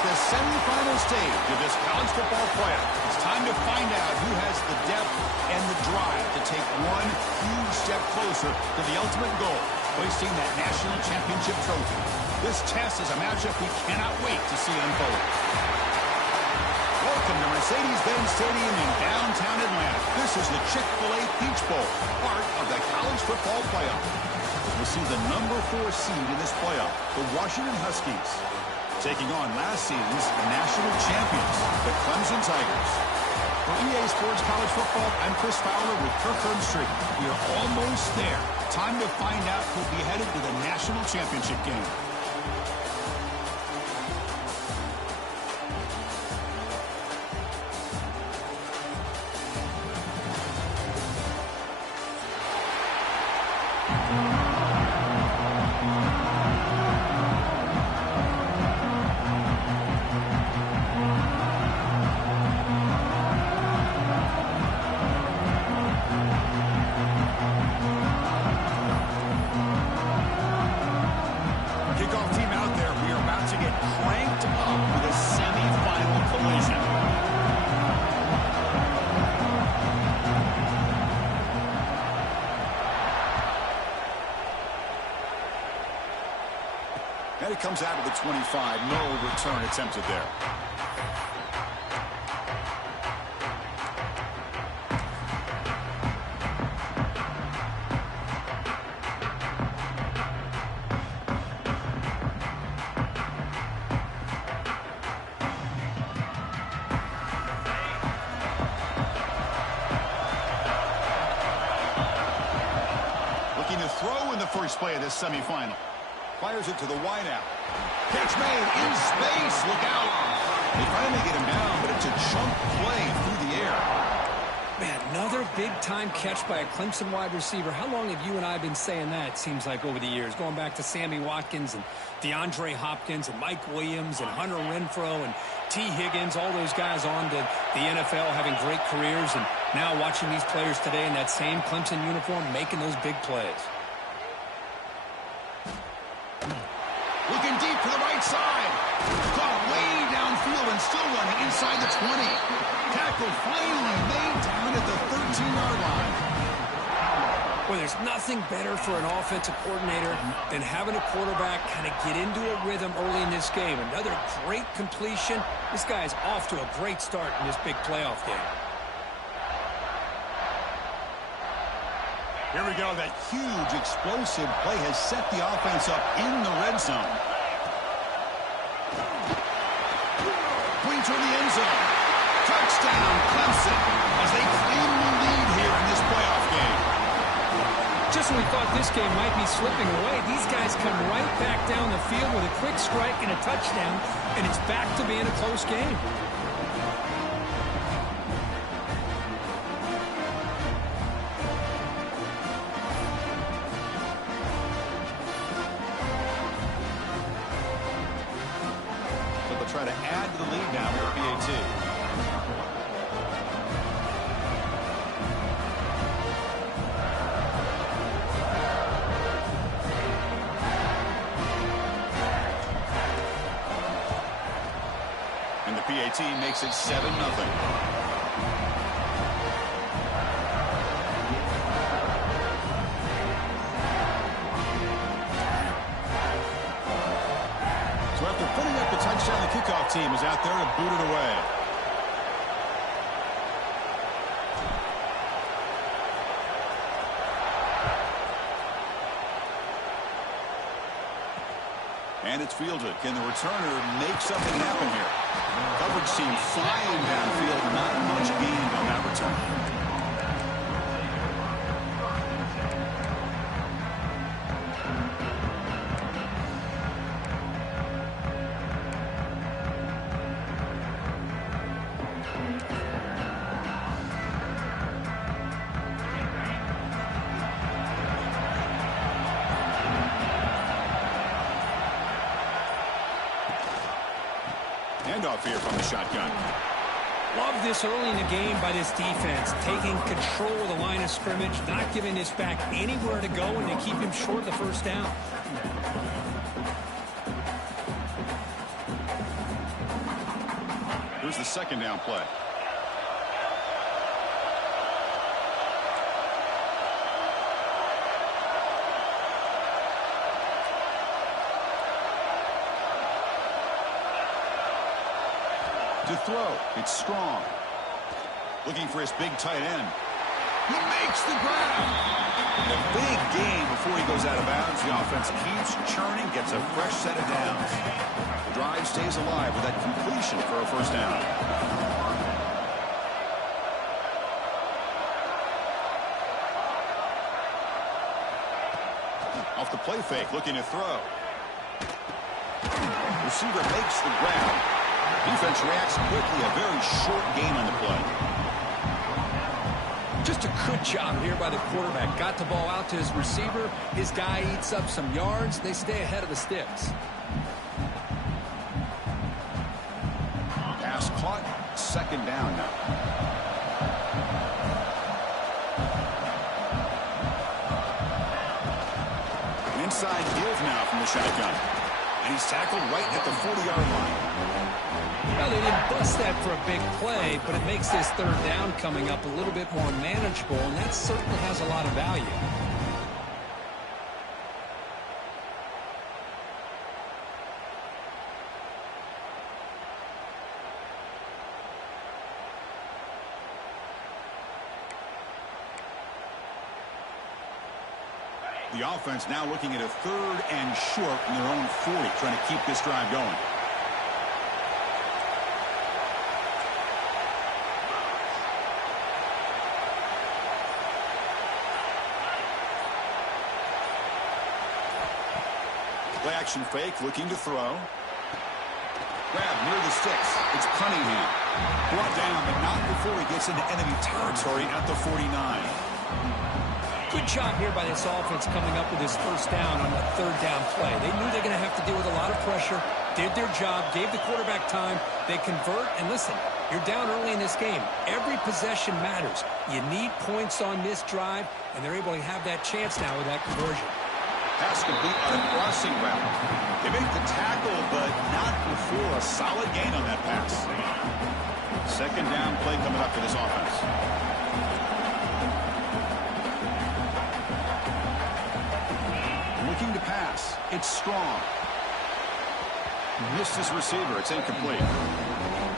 the semifinal stage of this college football playoff. It's time to find out who has the depth and the drive to take one huge step closer to the ultimate goal, hoisting that national championship trophy. This test is a matchup we cannot wait to see unfold. Welcome to Mercedes-Benz Stadium in downtown Atlanta. This is the Chick-fil-A Peach Bowl, part of the college football playoff. We'll see the number 4 seed in this playoff, the Washington Huskies, taking on last season's national champions, the Clemson Tigers. For EA Sports College Football, I'm Chris Fowler with Kirk Herbstreit. We are almost there. Time to find out who'll be headed to the national championship game. And it comes out of the 25. No return attempted there. Looking to throw in the first play of this semifinal. Fires it to the wideout. Catch made in space. Look out. They finally get him down, but it's a chunk play through the air. Man, another big-time catch by a Clemson wide receiver. How long have you and I been saying that, it seems like, over the years? Going back to Sammy Watkins and DeAndre Hopkins and Mike Williams and Hunter Renfrow and T. Higgins, all those guys on to the NFL having great careers. And now watching these players today in that same Clemson uniform making those big plays. Looking deep to the right side. Caught way downfield and still running inside the 20. Tackle finally made down at the 13-yard line. Well, there's nothing better for an offensive coordinator than having a quarterback kind of get into a rhythm early in this game. Another great completion. This guy's off to a great start in this big playoff game. Here we go. That huge explosive play has set the offense up in the red zone. Point toward the end zone. Touchdown, Clemson, as they claim the lead here in this playoff game. Just when we thought this game might be slipping away, these guys come right back down the field with a quick strike and a touchdown, and it's back to being a close game. Try to add to the lead now with PAT. And the PAT makes it 7-0. So after putting up the touchdown, the kickoff team is out there to boot it away. And it's fielded. Can the returner make something happen here? Coverage team flying downfield. Not much gained on that return. Handoff here from the shotgun. Love this early in the game by this defense, taking control of the line of scrimmage, not giving this back anywhere to go, and to keep him short of the first down. Here's the second down play. To throw, it's Strong. Looking for his big tight end. He makes the grab. And a big gain before he goes out of bounds. The offense keeps churning, gets a fresh set of downs. The drive stays alive with that completion for a first down. Off the play fake, looking to throw. Receiver makes the grab. Defense reacts quickly. A very short gain on the play. Just a good job here by the quarterback. Got the ball out to his receiver. His guy eats up some yards. They stay ahead of the sticks. Pass caught. Second down now. An inside give now from the shotgun. And he's tackled right at the 40-yard line. Well, they didn't bust that for a big play, but it makes this third down coming up a little bit more manageable, and that certainly has a lot of value. The offense now looking at a third and short in their own 40, trying to keep this drive going. Play action fake, looking to throw. Grab near the sticks. It's Cunningham. Brought down, but not before he gets into enemy territory at the 49. Good job here by this offense coming up with his first down on that third down play. They knew they were going to have to deal with a lot of pressure, did their job, gave the quarterback time. They convert, and listen, you're down early in this game. Every possession matters. You need points on this drive, and they're able to have that chance now with that conversion. Pass complete on a crossing route. They make the tackle, but not before a solid gain on that pass. Second down play coming up for this offense. Looking to pass. It's Strong. Missed his receiver. It's incomplete.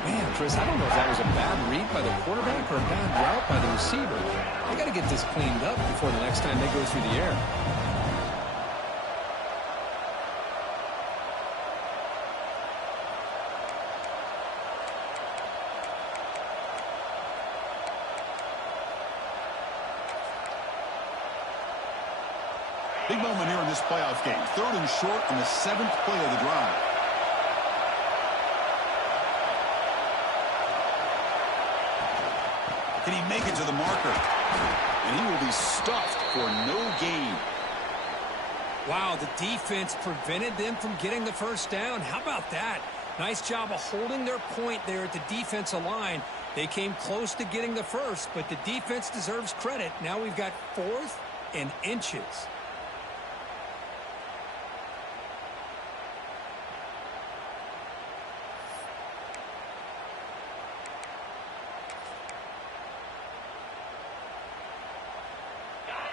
Man, Chris, I don't know if that was a bad read by the quarterback or a bad route by the receiver. They got to get this cleaned up before the next time they go through the air. Big moment here in this playoff game. Third and short on the 7th play of the drive. Can he make it to the marker? And he will be stuffed for no gain. Wow, the defense prevented them from getting the first down. How about that? Nice job of holding their point there at the defensive line. They came close to getting the first, but the defense deserves credit. Now we've got 4th and inches.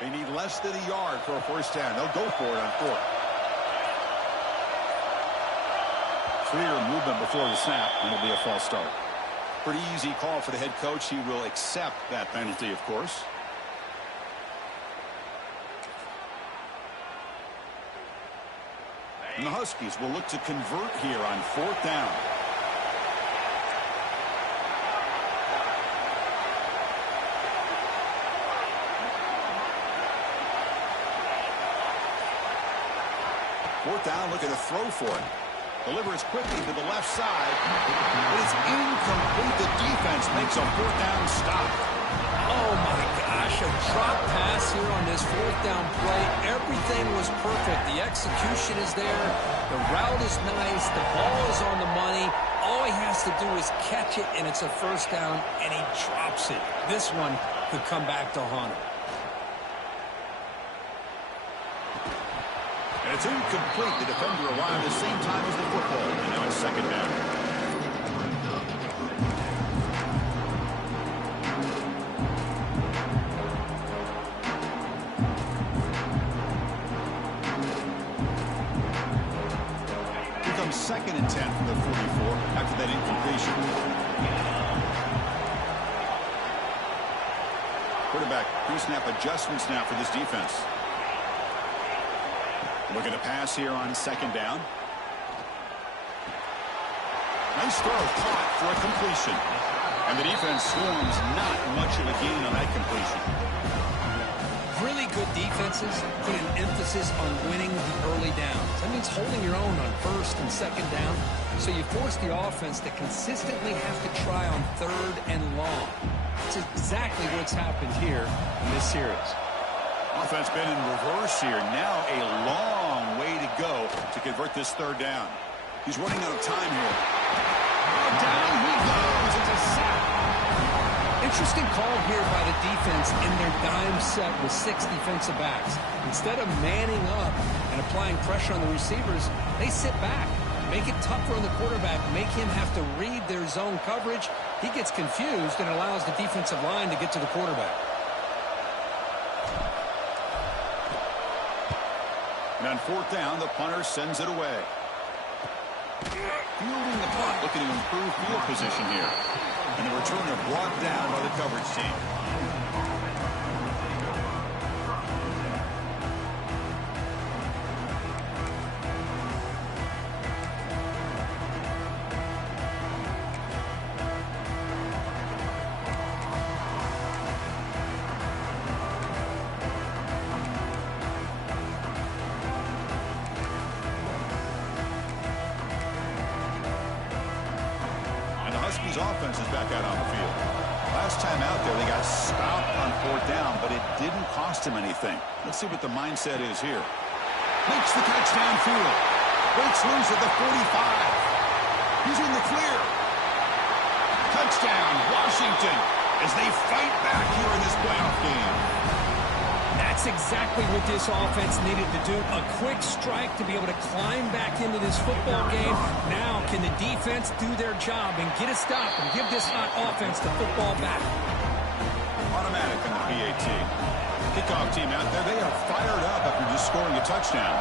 They need less than a yard for a first down. They'll go for it on 4th. Clear movement before the snap, and it'll be a false start. Pretty easy call for the head coach. He will accept that penalty, of course. And the Huskies will look to convert here on 4th down. Fourth down, looking to throw for it. Delivers quickly to the left side. But it's incomplete. The defense makes a 4th down stop. Oh, my gosh. A drop pass here on this 4th down play. Everything was perfect. The execution is there. The route is nice. The ball is on the money. All he has to do is catch it, and it's a first down, and he drops it. This one could come back to haunt him. And it's incomplete. The defender arrived at the same time as the football. And now it's second down. Second and 10 from the 44 after that incompletion. Quarterback pre-snap adjustments now for this defense. Looking to pass here on second down. Nice throw, caught for a completion. And the defense swarms, not much of a gain on that completion. Really good defenses put an emphasis on winning the early downs. That means holding your own on first and second down. So you force the offense to consistently have to try on third and long. That's exactly what's happened here in this series. Offense been in reverse here. Now a long way to go to convert this third down. He's running out of time here. Oh, down he goes. It's a sack. Interesting call here by the defense in their dime set with 6 defensive backs. Instead of manning up and applying pressure on the receivers, they sit back, make it tougher on the quarterback, make him have to read their zone coverage. He gets confused and allows the defensive line to get to the quarterback. And on fourth down, the punter sends it away. Fielding the punt, looking to improve field position here. And the returner brought down by the coverage team. Offense is back out on the field. Last time out there, they got stopped on fourth down, but it didn't cost him anything. Let's see what the mindset is here. Makes the catch downfield. Breaks loose at the 45. He's in the clear. Touchdown, Washington, as they fight back here in this playoff game. That's exactly what this offense needed to do. A quick strike to be able to climb back into this football game. Now can the defense do their job and get a stop and give this hot offense the football back? Automatic on the PAT. Kickoff team out there, they are fired up after just scoring a touchdown.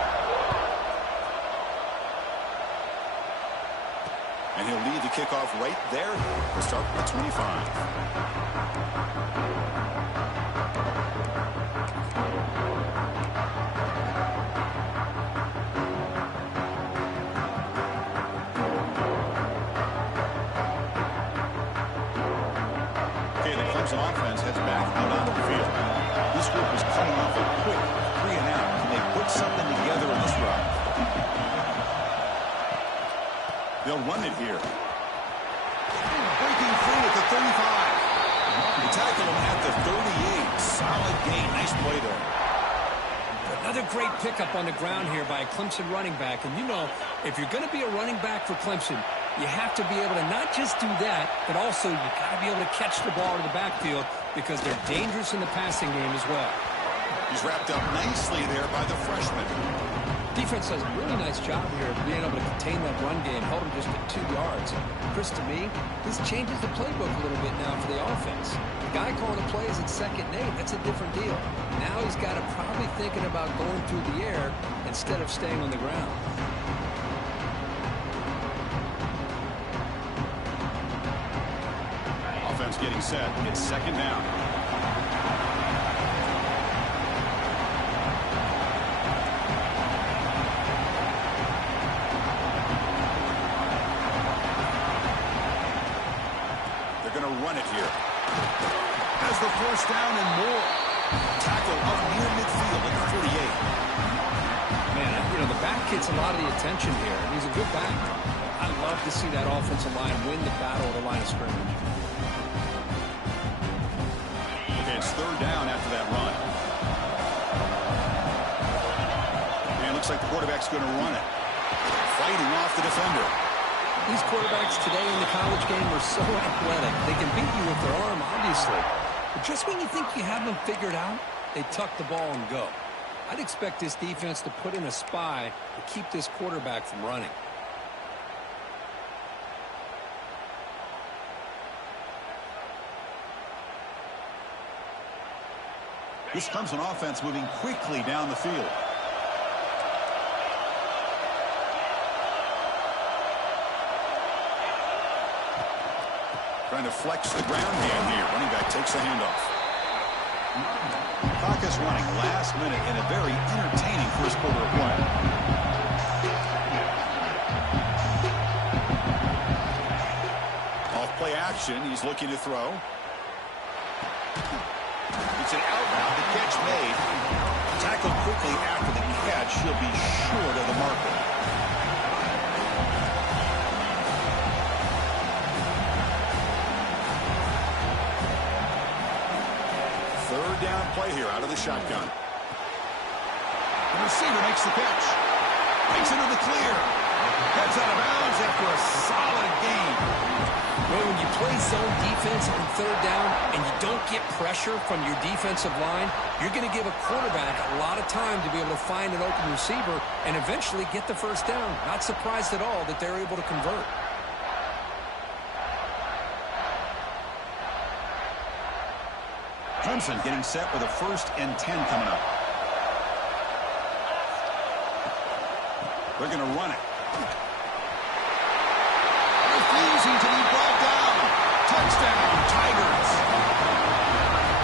And he'll lead the kickoff right there to start at 25. Clemson offense heads back out onto the field. This group is coming off a quick 3-and-out. Can they put something together in this run? They'll run it here. Breaking free at the 35. They tackle him at the 38. Solid gain. Nice play there. Another great pickup on the ground here by a Clemson running back. And you know, if you're going to be a running back for Clemson, you have to be able to not just do that, but also you got to be able to catch the ball in the backfield because they're dangerous in the passing game as well. He's wrapped up nicely there by the freshman. Defense does a really nice job here of being able to contain that run game, held him just at 2 yards. Chris, to me, this changes the playbook a little bit now for the offense. The guy calling the plays at 2nd and 8, that's a different deal. Now he's got to probably thinking about going through the air instead of staying on the ground. Offense getting set. It's 2nd down. They're going to run it here. Has the first down and more. Tackle up near midfield at the 48. Man, you know, the back gets a lot of the attention here. He's a good back. I love to see that offensive line win the battle at the line of scrimmage. Okay, it's 3rd down after that run. And it looks like the quarterback's going to run it. Fighting off the defender. These quarterbacks today in the college game are so athletic. They can beat you with their arm, obviously. But just when you think you have them figured out, they tuck the ball and go. I'd expect this defense to put in a spy to keep this quarterback from running. This Clemson offense moving quickly down the field. Trying to flex the ground game here. Running back takes the handoff. Clock is running last minute in a very entertaining first quarter of play. Off play action. He's looking to throw. It's an outbound. The catch made. Tackled quickly after the catch. He'll be short of the marker. Third down play here out of the shotgun. The receiver makes the catch. Makes it to the clear. Heads out of bounds after a solid gain. Well, when you play zone defense on third down and you don't get pressure from your defensive line, you're going to give a quarterback a lot of time to be able to find an open receiver and eventually get the first down. Not surprised at all that they're able to convert. Clemson getting set with a 1st and 10 coming up. They're going to run it. Refusing to be brought down. Touchdown, Tigers.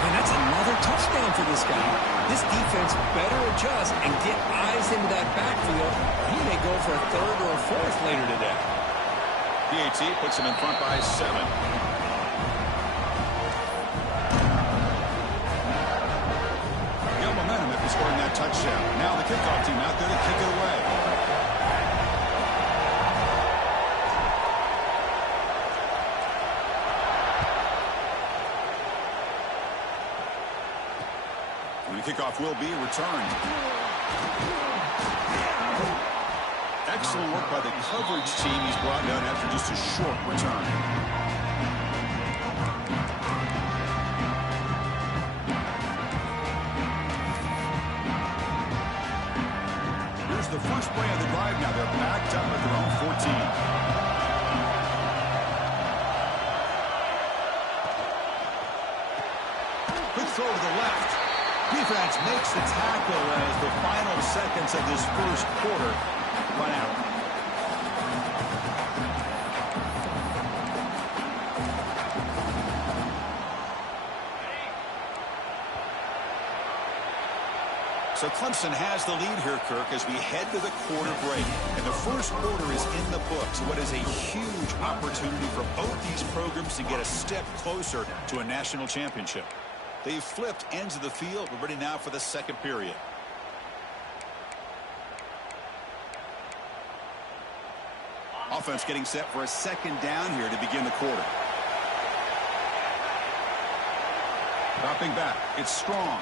And that's another touchdown for this guy. This defense better adjust and get eyes into that backfield. He may go for a 3rd or a 4th later today. PAT puts him in front by 7. Scoring that touchdown. Now the kickoff team out there to kick it away. And the kickoff will be returned. Excellent work by the coverage team. He's brought down after just a short return. The first play of the drive now. They're backed up at their own 14. Quick throw to the left. Defense makes the tackle as the final seconds of this first quarter run out. So Clemson has the lead here, Kirk, as we head to the quarter break. And the first quarter is in the books. What is a huge opportunity for both these programs to get a step closer to a national championship. They've flipped ends of the field. We're ready now for the second period. Offense getting set for a 2nd down here to begin the quarter. Dropping back. It's Strong.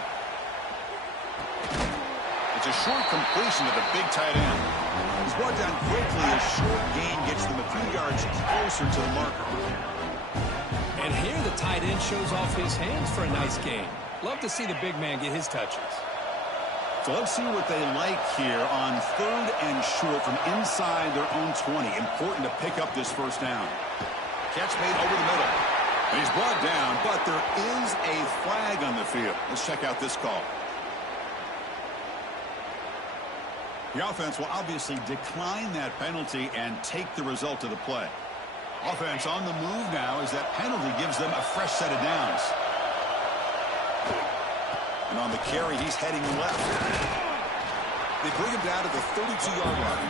It's a short completion to the big tight end. He's brought down quickly. A short gain gets them a few yards closer to the marker. And here the tight end shows off his hands for a nice gain. Love to see the big man get his touches. So let's see what they like here on 3rd and short from inside their own 20. Important to pick up this first down. Catch made over the middle. And he's brought down, but there is a flag on the field. Let's check out this call. The offense will obviously decline that penalty and take the result of the play. Offense on the move now as that penalty gives them a fresh set of downs. And on the carry, he's heading left. They bring him down to the 32-yard line.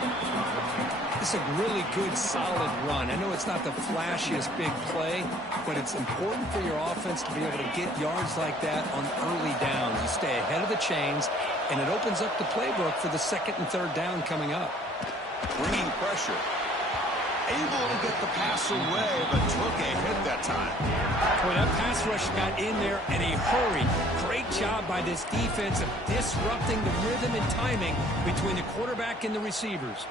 This is a really good, solid run. I know it's not the flashiest big play, but it's important for your offense to be able to get yards like that on early downs. You stay ahead of the chains, and it opens up the playbook for the 2nd and 3rd down coming up. Bringing pressure. Able to get the pass away, but took a hit that time. Boy, that pass rush got in there in a hurry. Great job by this defense of disrupting the rhythm and timing between the quarterback and the receivers.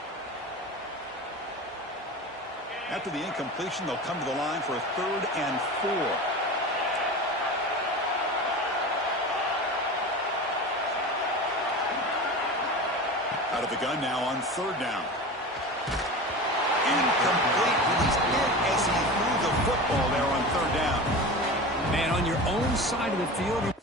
After the incompletion, they'll come to the line for a 3rd and 4. Out of the gun now on 3rd down. Incomplete. He's hit as he threw the football there on 3rd down. Man, on your own side of the field,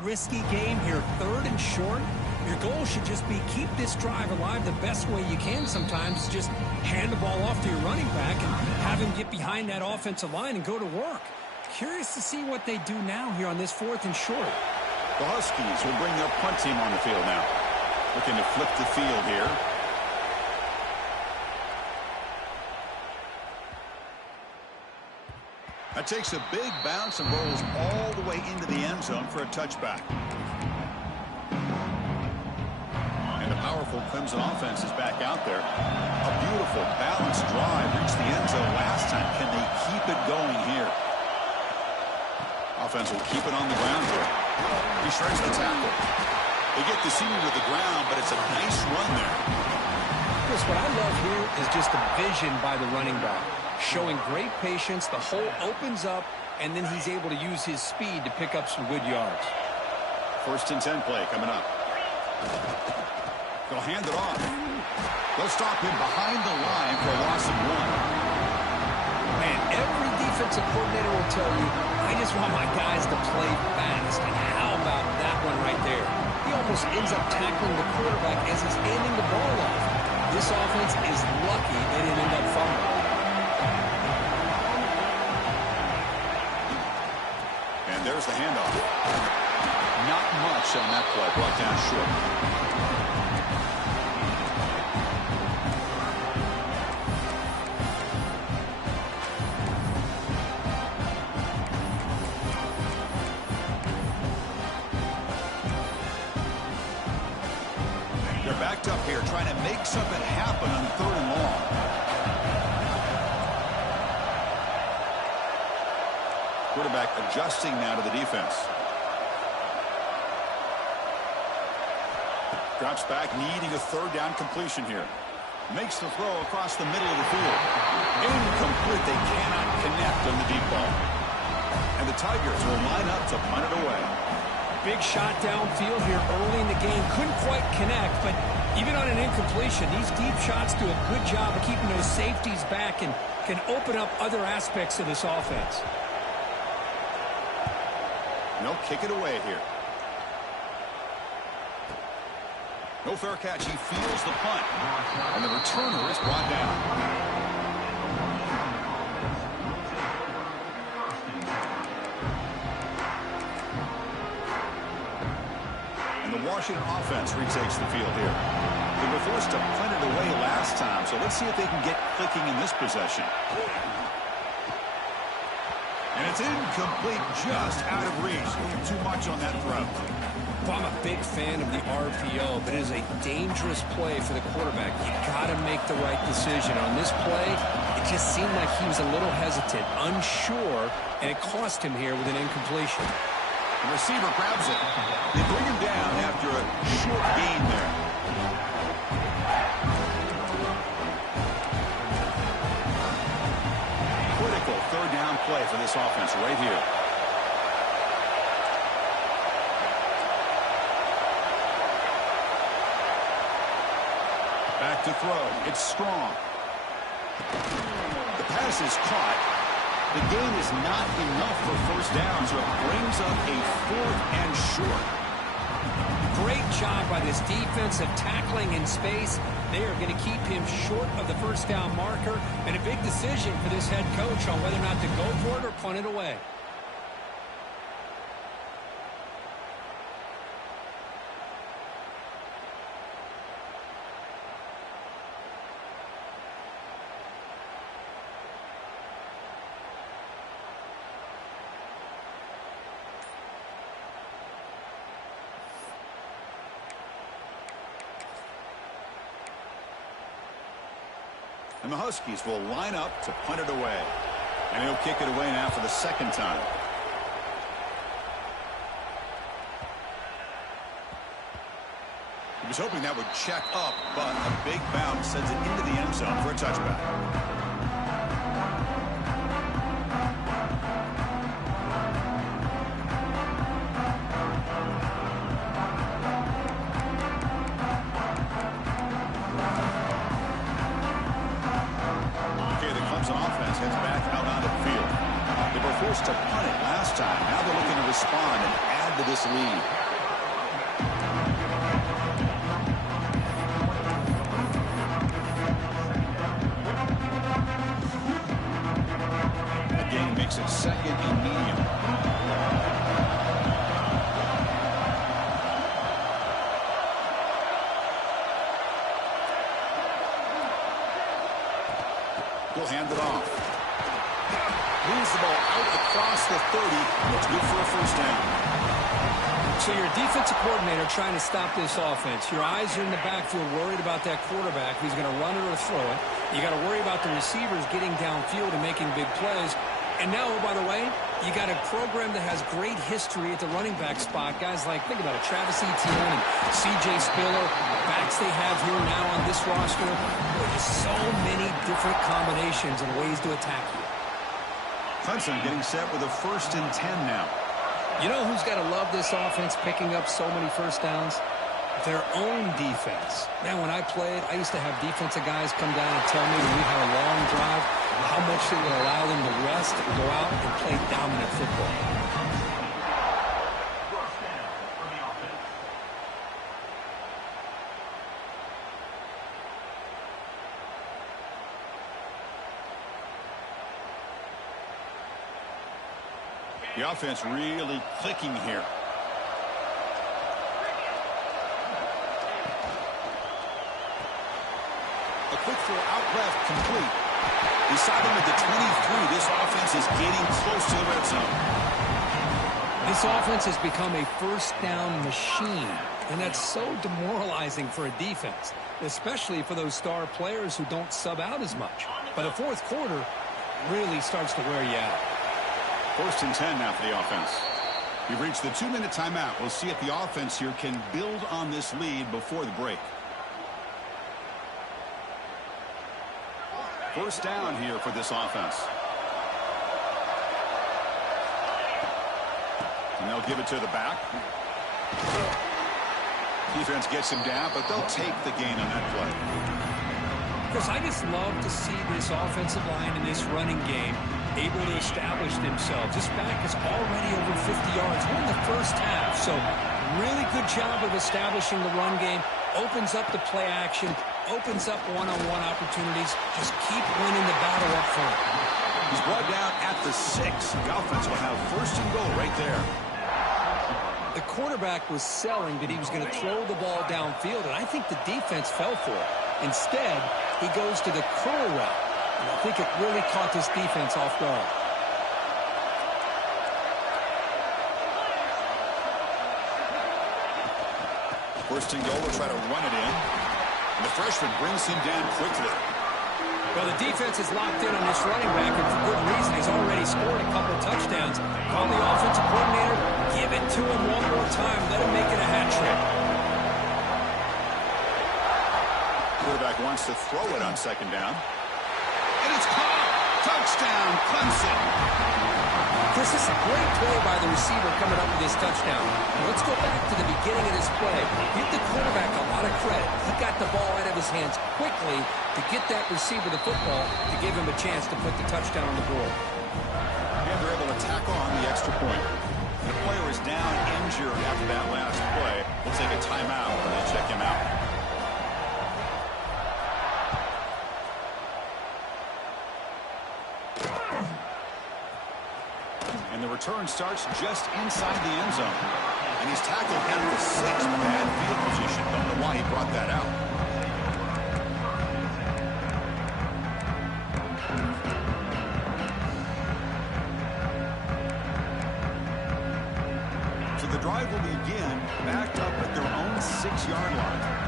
risky game here. 3rd and short. Your goal should just be keep this drive alive the best way you can sometimes. Just hand the ball off to your running back and have him get behind that offensive line and go to work. Curious to see what they do now here on this 4th and short. The Huskies will bring their punt team on the field now. Looking to flip the field here. That takes a big bounce and rolls all the way into the end zone for a touchback. And the powerful Clemson offense is back out there. A beautiful, balanced drive reached the end zone last time. Can they keep it going here? Offense will keep it on the ground here. He shreds the tackle. They get the senior to the ground, but it's a nice run there. Chris, what I love here is just the vision by the running back. Showing great patience, the hole opens up, and then he's able to use his speed to pick up some good yards. 1st and 10 play coming up. They'll hand it off. They'll stop him behind the line for a loss of 1. Man, every defensive coordinator will tell you, I just want my guys to play fast. And how about that one right there? He almost ends up tackling the quarterback as he's handing the ball off. This offense is lucky they didn't end up fumbling. And there's the handoff. Not much on that play. Brought down short. They're backed up here trying to make something happen on 3rd and long. Quarterback adjusting now to the defense. Drops back, needing a 3rd down completion here. Makes the throw across the middle of the field. Incomplete. They cannot connect on the deep ball. And the Tigers will line up to punt it away. Big shot downfield here early in the game. Couldn't quite connect, but even on an incompletion, these deep shots do a good job of keeping those safeties back and can open up other aspects of this offense. No, kick it away here. No fair catch. He feels the punt. And the returner is brought down. And the Washington offense retakes the field here. They were forced to punt it away last time, so let's see if they can get clicking in this possession. And it's incomplete, just out of reach. Too much on that throw. Well, I'm a big fan of the RPO, but it is a dangerous play for the quarterback. You got to make the right decision. On this play, it just seemed like he was a little hesitant, unsure, and it cost him here with an incompletion. The receiver grabs it. They bring him down after a short gain there. Critical 3rd down play for this offense right here. Back to throw. It's strong. The pass is caught. The gain is not enough for 1st down, so it brings up a 4th and short. Great job by this defensive tackling in space. They are going to keep him short of the 1st down marker, and a big decision for this head coach on whether or not to go for it or punt it away. And the Huskies will line up to punt it away. And he'll kick it away now for the 2nd time. He was hoping that would check up, but a big bounce sends it into the end zone for a touchback. Offense heads back out onto the field. They were forced to punt it last time. Now they're looking to respond and add add to this lead. The game makes it second and medium. He'll hand it off. Moves the ball out across the 30. It's good for a first down. So you're a defensive coordinator trying to stop this offense. Your eyes are in the backfield worried about that quarterback who's going to run it or throw it. You got to worry about the receivers getting downfield and making big plays. And now, oh, by the way, you got a program that has great history at the running back spot. Guys like, think about it, Travis Etienne and C.J. Spiller, backs they have here now on this roster. There's so many different combinations and ways to attack you. Clemson getting set with a 1st and 10 now. You know who's got to love this offense picking up so many first downs? Their own defense. Man, when I played, I used to have defensive guys come down and tell me when we had a long drive how much it would allow them to rest and go out and play dominant football. The offense really clicking here. A quick throw out left, complete. Beside him at the 23, this offense is getting close to the red zone. This offense has become a first down machine, and that's so demoralizing for a defense, especially for those star players who don't sub out as much. By the fourth quarter, really starts to wear you out. 1st and 10 now for the offense. We've reached the 2-minute timeout. We'll see if the offense here can build on this lead before the break. First down here for this offense. And they'll give it to the back. Defense gets him down, but they'll take the gain on that play. Because I just love to see this offensive line in this running game able to establish themselves. This back is already over 50 yards. We're in the first half, so really good job of establishing the run game. Opens up the play action, opens up one-on-one opportunities. Just keep winning the battle up front. He's brought down at the 6. The offense will have 1st and goal right there. The quarterback was selling that he was going to throw the ball downfield, and I think the defense fell for it. Instead, he goes to the curl route. And I think it really caught this defense off guard. 1st and goal, will try to run it in. And the freshman brings him down quickly. Well, the defense is locked in on this running back, and for good reason. He's already scored a couple touchdowns. Call the offensive coordinator, give it to him one more time. Let him make it a hat trick. Quarterback wants to throw it on 2nd down. And it's caught. Touchdown, Clemson. This is a great play by the receiver coming up with this touchdown. Now let's go back to the beginning of this play. Give the quarterback a lot of credit. He got the ball out of his hands quickly to get that receiver the football to give him a chance to put the touchdown on the board. And they're able to tack on the extra point. The player is down injured after that last play. We'll take a timeout when they check him out. And the return starts just inside the end zone. And he's tackled at the 6. Bad field position. Don't know why he brought that out. So the drive will begin back up at their own 6-yard line.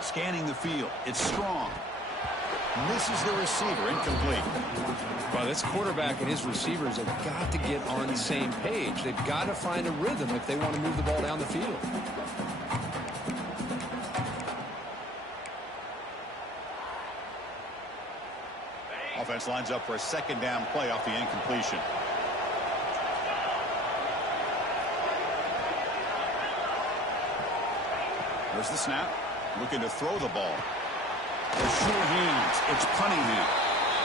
Scanning the field. It's strong. Misses the receiver. Incomplete. Well, this quarterback and his receivers have got to get on the same page. They've got to find a rhythm if they want to move the ball down the field. Offense lines up for a 2nd down play off the incompletion. There's the snap. Looking to throw the ball. The sure hands. It's Cunningham.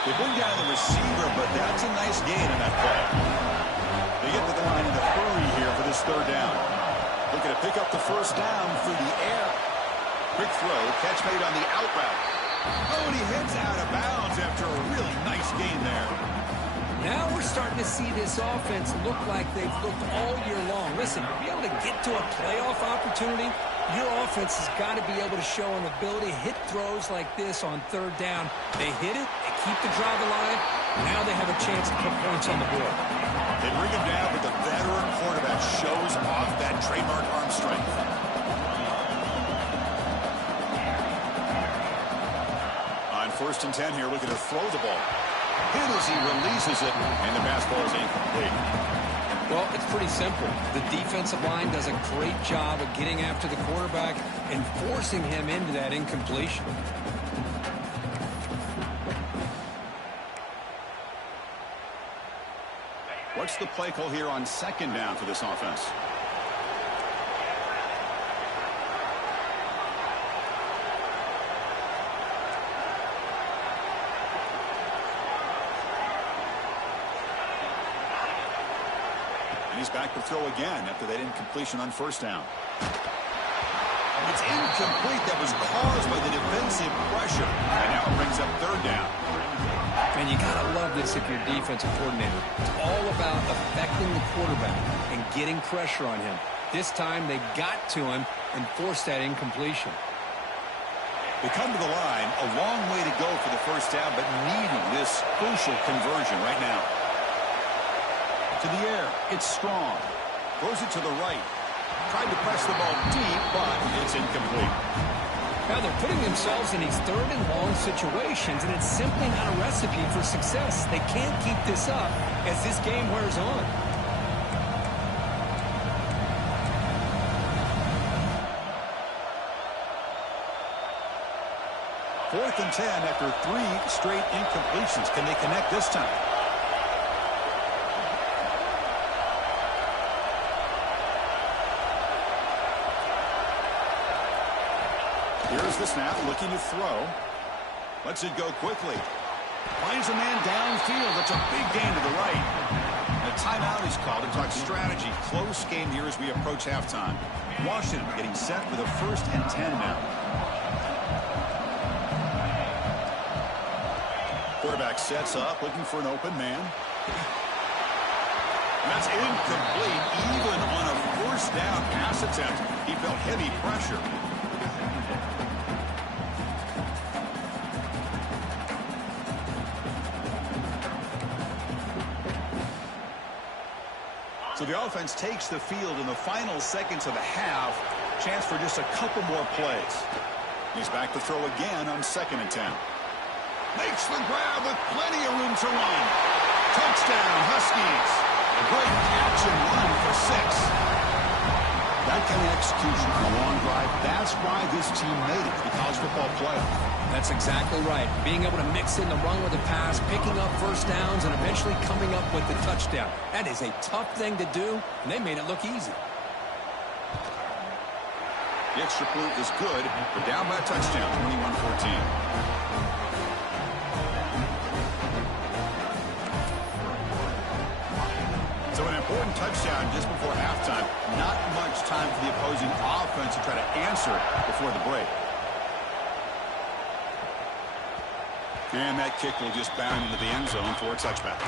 They bring down the receiver, but that's a nice gain on that play. They get to the line in a hurry here for this third down. Looking to pick up the first down through the air. Quick throw, catch made on the out route. Oh, and he heads out of bounds after a really nice gain there. Now we're starting to see this offense look like they've looked all year long. Listen, to be able to get to a playoff opportunity, your offense has got to be able to show an ability to hit throws like this on third down. They hit it, they keep the drive alive. Now they have a chance to put points on the board. They bring him down, but the veteran quarterback shows off that trademark arm strength. On 1st and 10 here, looking to throw the ball. Hit as he releases it, and the pass ball is incomplete. Well, it's pretty simple. The defensive line does a great job of getting after the quarterback and forcing him into that incompletion. What's the play call here on 2nd down for this offense? And he's back to throw again after that incompletion on 1st down. It's incomplete. That was caused by the defensive pressure. And now it brings up 3rd down. And you got to love this if you're a defensive coordinator. It's all about affecting the quarterback and getting pressure on him. This time they got to him and forced that incompletion. They come to the line, a long way to go for the 1st down, but needing this crucial conversion right now. To the air, it's Strong. Throws it to the right. Tried to press the ball deep, but it's incomplete. Now they're putting themselves in these 3rd and long situations, and it's simply not a recipe for success. They can't keep this up as this game wears on. 4th and 10 after 3 straight incompletions. Can they connect this time? Here's the snap, looking to throw. Lets it go quickly. Finds a man downfield. That's a big gain to the right. And a timeout is called to talk strategy. Close game here as we approach halftime. Washington getting set for the 1st and 10 now. Quarterback sets up, looking for an open man. And that's incomplete. Even on a 1st down pass attempt, he felt heavy pressure. So the offense takes the field in the final seconds of the half. Chance for just a couple more plays. He's back to throw again on 2nd and 10. Makes the grab with plenty of room to run. Touchdown, Huskies. A great catch and run for 6. That kind of execution on a long drive, that's why this team made it to the college football playoff. That's exactly right. Being able to mix in the run with the pass, picking up 1st downs, and eventually coming up with the touchdown. That is a tough thing to do, and they made it look easy. The extra point is good. We're down by a touchdown, 21-14. So an important touchdown just before halftime. Not much time for the opposing offense to try to answer before the break. And that kick will just bound into the end zone for a touchback.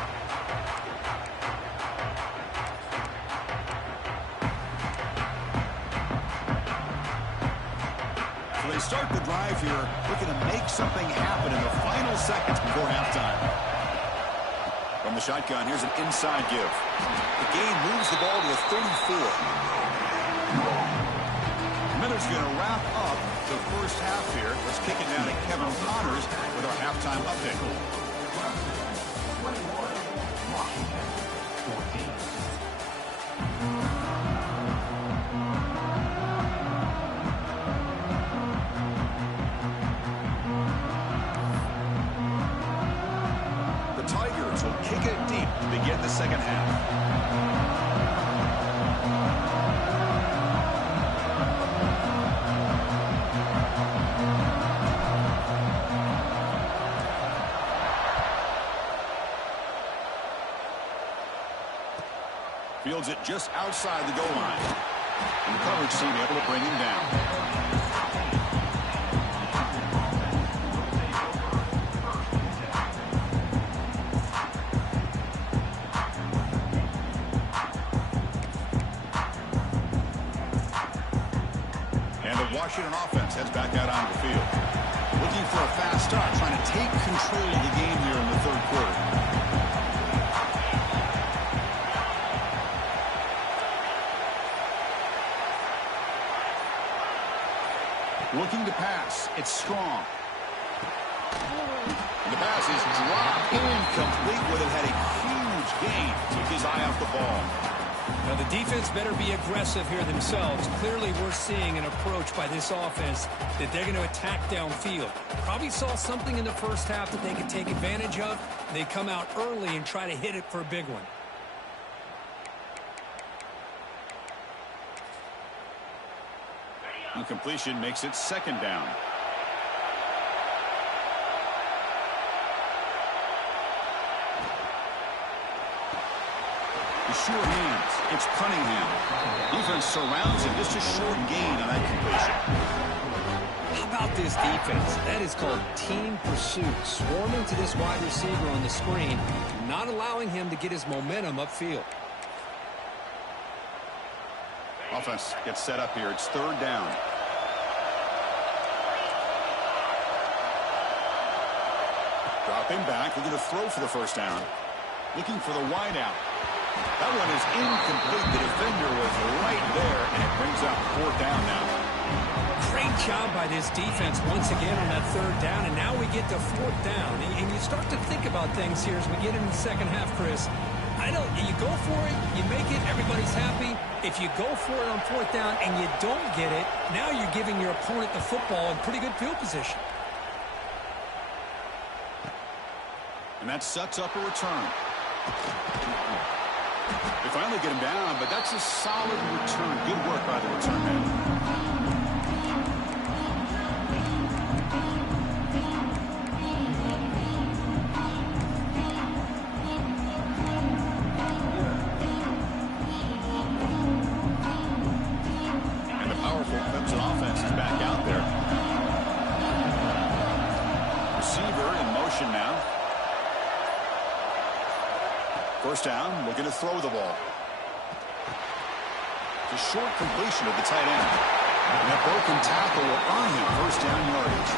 So they start the drive here, looking to make something happen in the final seconds before halftime. From the shotgun, here's an inside give. The gain moves the ball to the 34. Miller's going to wrap up the 1st half here. Let's kick it down to Kevin Connors with our halftime update. The Tigers will kick it deep to begin the 2nd half. Fields it just outside the goal line. And the coverage team able to bring him down. And the Washington offense heads back out onto the field. Looking for a fast start, trying to take control of the game here in the third quarter. Looking to pass. It's strong. The pass is dropped. Incomplete with it. Had a huge gain. Took his eye off the ball. Now, the defense better be aggressive here themselves. Clearly, we're seeing an approach by this offense that they're going to attack downfield. Probably saw something in the first half that they could take advantage of. They come out early and try to hit it for a big one. Incompletion makes it second down. The sure hands. It's Cunningham. Defense surrounds him. Just a short gain on that completion. How about this defense? That is called team pursuit. Swarming to this wide receiver on the screen, not allowing him to get his momentum upfield. Offense gets set up here. It's third down. Dropping back. We're going to throw for the first down. Looking for the wide out. That one is incomplete. The defender was right there, and it brings up fourth down now. Great job by this defense once again on that third down, and now we get to fourth down. And you start to think about things here as we get into the second half, Chris. You go for it, you make it, everybody's happy. If you go for it on fourth down and you don't get it, now you're giving your opponent the football in pretty good field position. And that sets up a return. They finally get him down, but that's a solid return. Good work by the return man. And the powerful Clemson offense is back out there. Receiver in motion now. First down, looking to throw the ball. It's a short completion of the tight end. And that broken tackle will earn him first down yardage.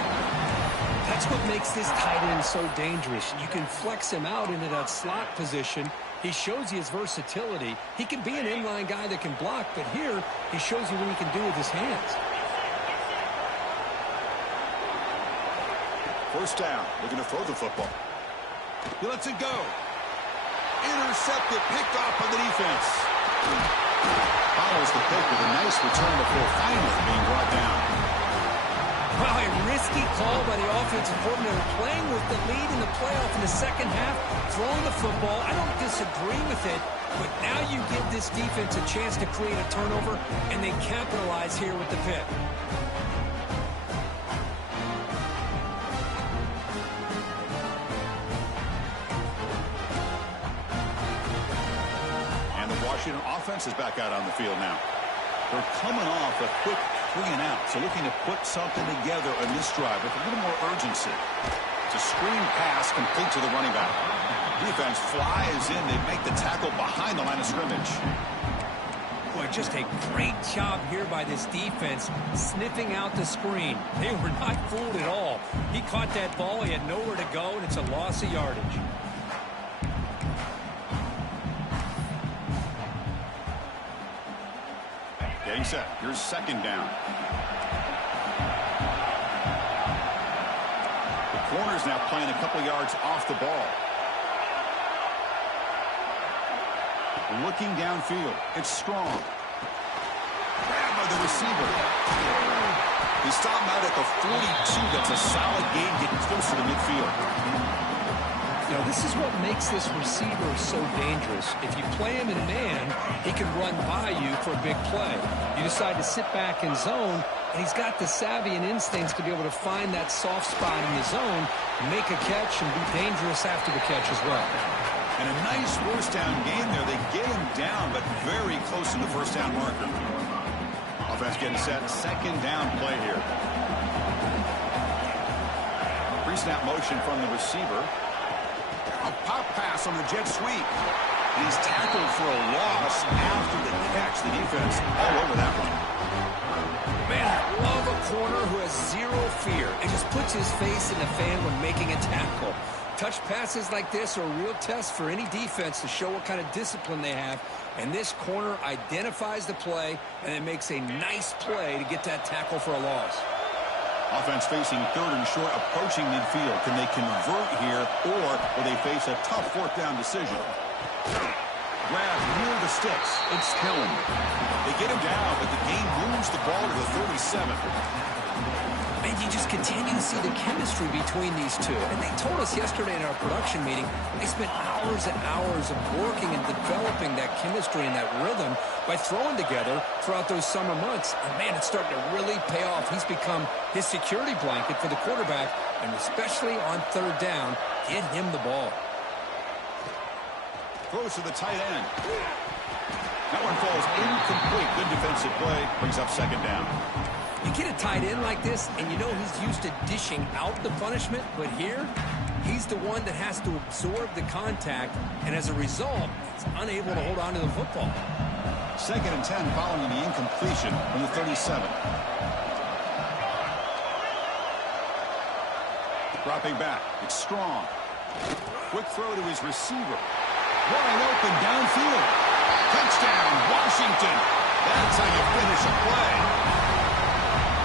That's what makes this tight end so dangerous. You can flex him out into that slot position. He shows you his versatility. He can be an inline guy that can block, but here he shows you what he can do with his hands. First down, looking to throw the football. He lets it go. Intercepted, picked off by the defense. Follows the pick with a nice return before finally being brought down. Wow, a risky call by the offensive coordinator, playing with the lead in the playoff in the second half, throwing the football. I don't disagree with it, but now you give this defense a chance to create a turnover, and they capitalize here with the pick. Washington offense is back out on the field now. They're coming off a quick 3-and-out, so looking to put something together on this drive with a little more urgency. It's a screen pass complete to the running back. Defense flies in. They make the tackle behind the line of scrimmage. Boy, just a great job here by this defense, sniffing out the screen. They were not fooled at all. He caught that ball. He had nowhere to go, and it's a loss of yardage. Getting set. Here's second down. The corner's now playing a couple yards off the ball. Looking downfield. It's strong. Grabbed by the receiver. He stopped him out at the 42. That's a solid gain, getting closer to midfield. Now, this is what makes this receiver so dangerous. If you play him in man, he can run by you for a big play. You decide to sit back in zone, and he's got the savvy and instincts to be able to find that soft spot in the zone, make a catch, and be dangerous after the catch as well. And a nice first down game there. They get him down, but very close to the first down marker. Offense getting set. Second down play here. Pre-snap motion from the receiver. A pop pass on the jet sweep. He's tackled for a loss after the catch. The defense all over that one. Man, I love a corner who has zero fear and just puts his face in the fan when making a tackle. Touch passes like this are a real test for any defense to show what kind of discipline they have. And this corner identifies the play and it makes a nice play to get that tackle for a loss. Offense facing third and short, approaching midfield. Can they convert here, or will they face a tough fourth down decision? Grab near the sticks. It's Kellen. They get him down, but the game moves the ball to the 37. And you just continue to see the chemistry between these two. And they told us yesterday in our production meeting, they spent hours and hours of working and developing that chemistry and that rhythm by throwing together throughout those summer months. And, man, it's starting to really pay off. He's become his security blanket for the quarterback, and especially on third down, get him the ball. Throws to the tight end. That one falls incomplete. Good defensive play. Brings up second down. You get a tight end like this, and you know he's used to dishing out the punishment, but here, he's the one that has to absorb the contact, and as a result, he's unable to hold on to the football. Second and 10 following the incompletion from the 37. Dropping back. It's Strong. Quick throw to his receiver. Wide open downfield. Touchdown, Washington. That's how you finish a play.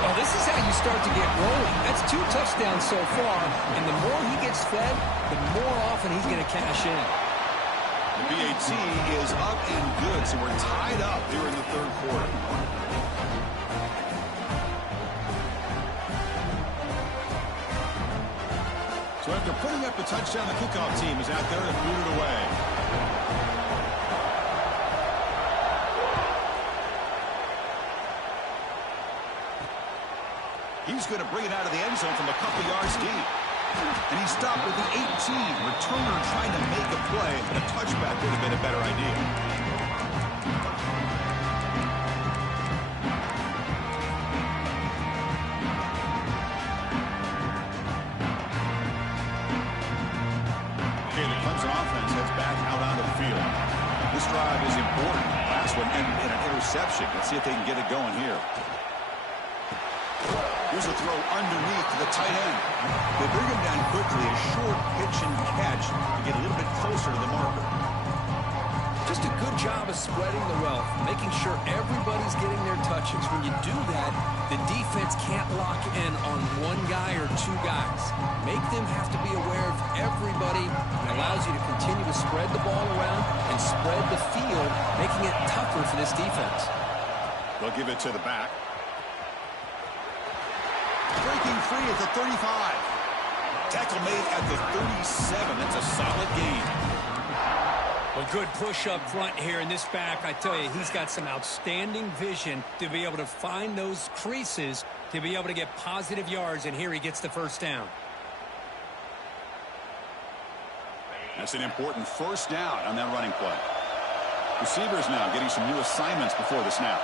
Well, this is how you start to get rolling. That's 2 touchdowns so far, and the more he gets fed, the more often he's going to cash in. The BAT is up and good, so we're tied up here in the third quarter. So after putting up a touchdown, the kickoff team is out there to boot it away. He's going to bring it out of the end zone from a couple yards deep. And he stopped with the 18. Returner trying to make a play, but a touchback would have been a better idea. Okay, the Clemson offense heads back out onto the field. This drive is important. Last one ended in an interception. Let's see if they can get it going here. Here's a throw underneath to the tight end. They bring him down quickly, a short pitch and catch to get a little bit closer to the marker. Just a good job of spreading the wealth, making sure everybody's getting their touches. When you do that, the defense can't lock in on one guy or 2 guys. Make them have to be aware of everybody. It allows you to continue to spread the ball around and spread the field, making it tougher for this defense. They'll give it to the back. Breaking free at the 35. Tackle made at the 37. That's a solid gain. Well, good push up front here in this back. I tell you, he's got some outstanding vision to be able to find those creases to be able to get positive yards, and here he gets the first down. That's an important first down on that running play. Receivers now getting some new assignments before the snap.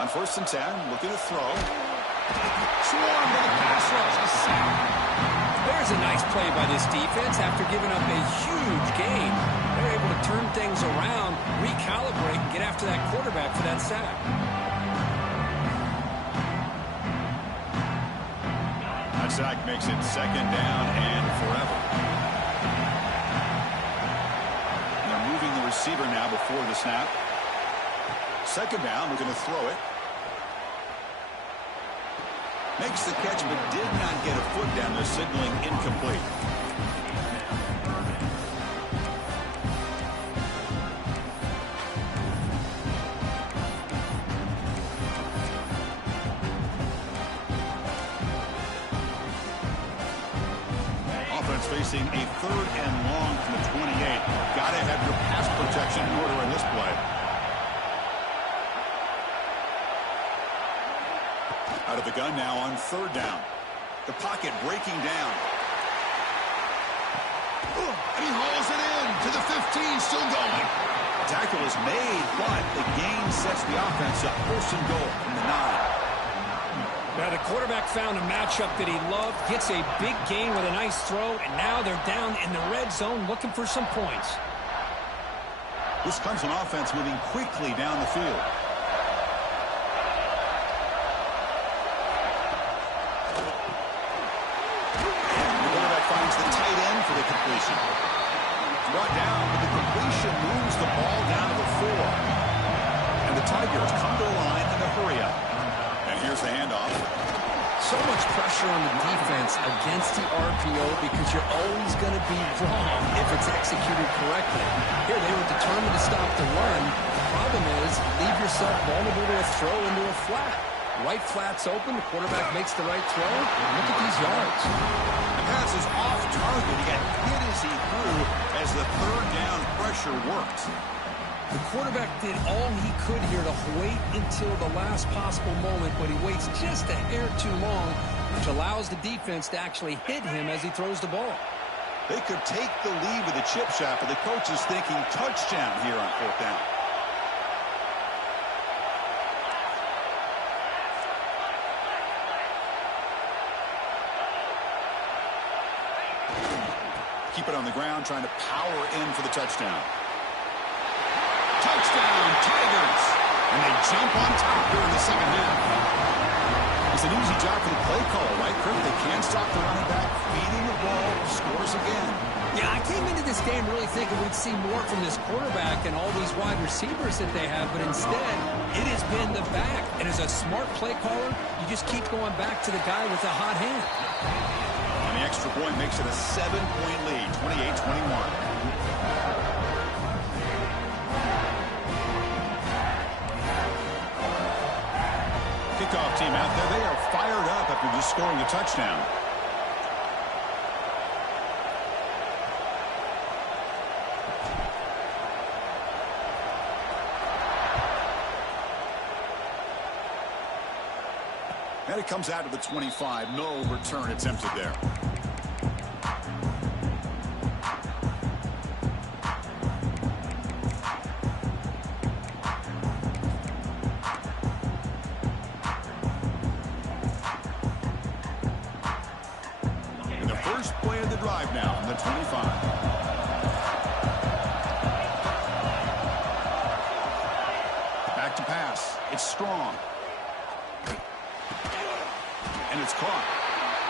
On 1st and 10, looking to throw. Swarm to the pass rush. A sack. There's a nice play by this defense after giving up a huge gain. They're able to turn things around, recalibrate, and get after that quarterback for that sack. That sack makes it second down and forever. And they're moving the receiver now before the snap. Second down, looking to throw it. Makes the catch, but did not get a foot down. They're signaling incomplete. Offense facing a 3rd and long from the 28. Got to have your pass protection in order in this play. Out of the gun now on 3rd down. The pocket breaking down. To the 15, still going. Tackle is made, but the gain sets the offense up. First and goal from the 9. Now, the quarterback found a matchup that he loved, gets a big gain with a nice throw, and now they're down in the red zone looking for some points. This Clemson offense moving quickly down the field. The quarterback finds the tight end for the completion. Brought down, but the completion moves the ball down to the 4. And the Tigers come to the line in a hurry-up. And here's the handoff. So much pressure on the defense against the RPO because you're always going to be wrong if it's executed correctly. Here, they were determined to stop the run. The problem is you leave yourself vulnerable to a throw into a flat. Right flat's open. The quarterback makes the right throw. And look at these yards. The pass is off target. He got hit as he threw as the third down pressure worked. The quarterback did all he could here to wait until the last possible moment, but he waits just a hair too long, which allows the defense to actually hit him as he throws the ball. They could take the lead with a chip shot, but the coach is thinking touchdown here on 4th down. Keep it on the ground, trying to power in for the touchdown. Touchdown, Tigers! And they jump on top here in the second half. It's an easy job for the play caller, right, Kirk? They can't stop the running back, feeding the ball, scores again. Yeah, I came into this game really thinking we'd see more from this quarterback and all these wide receivers that they have, but instead, it has been the back. And as a smart play caller, you just keep going back to the guy with the hot hand. And the extra point makes it a 7-point lead, 28-21. Kickoff team out there. They are fired up after just scoring a touchdown. And it comes out to the 25. No return attempted there. Now on the 25. Back to pass. It's strong. And it's caught.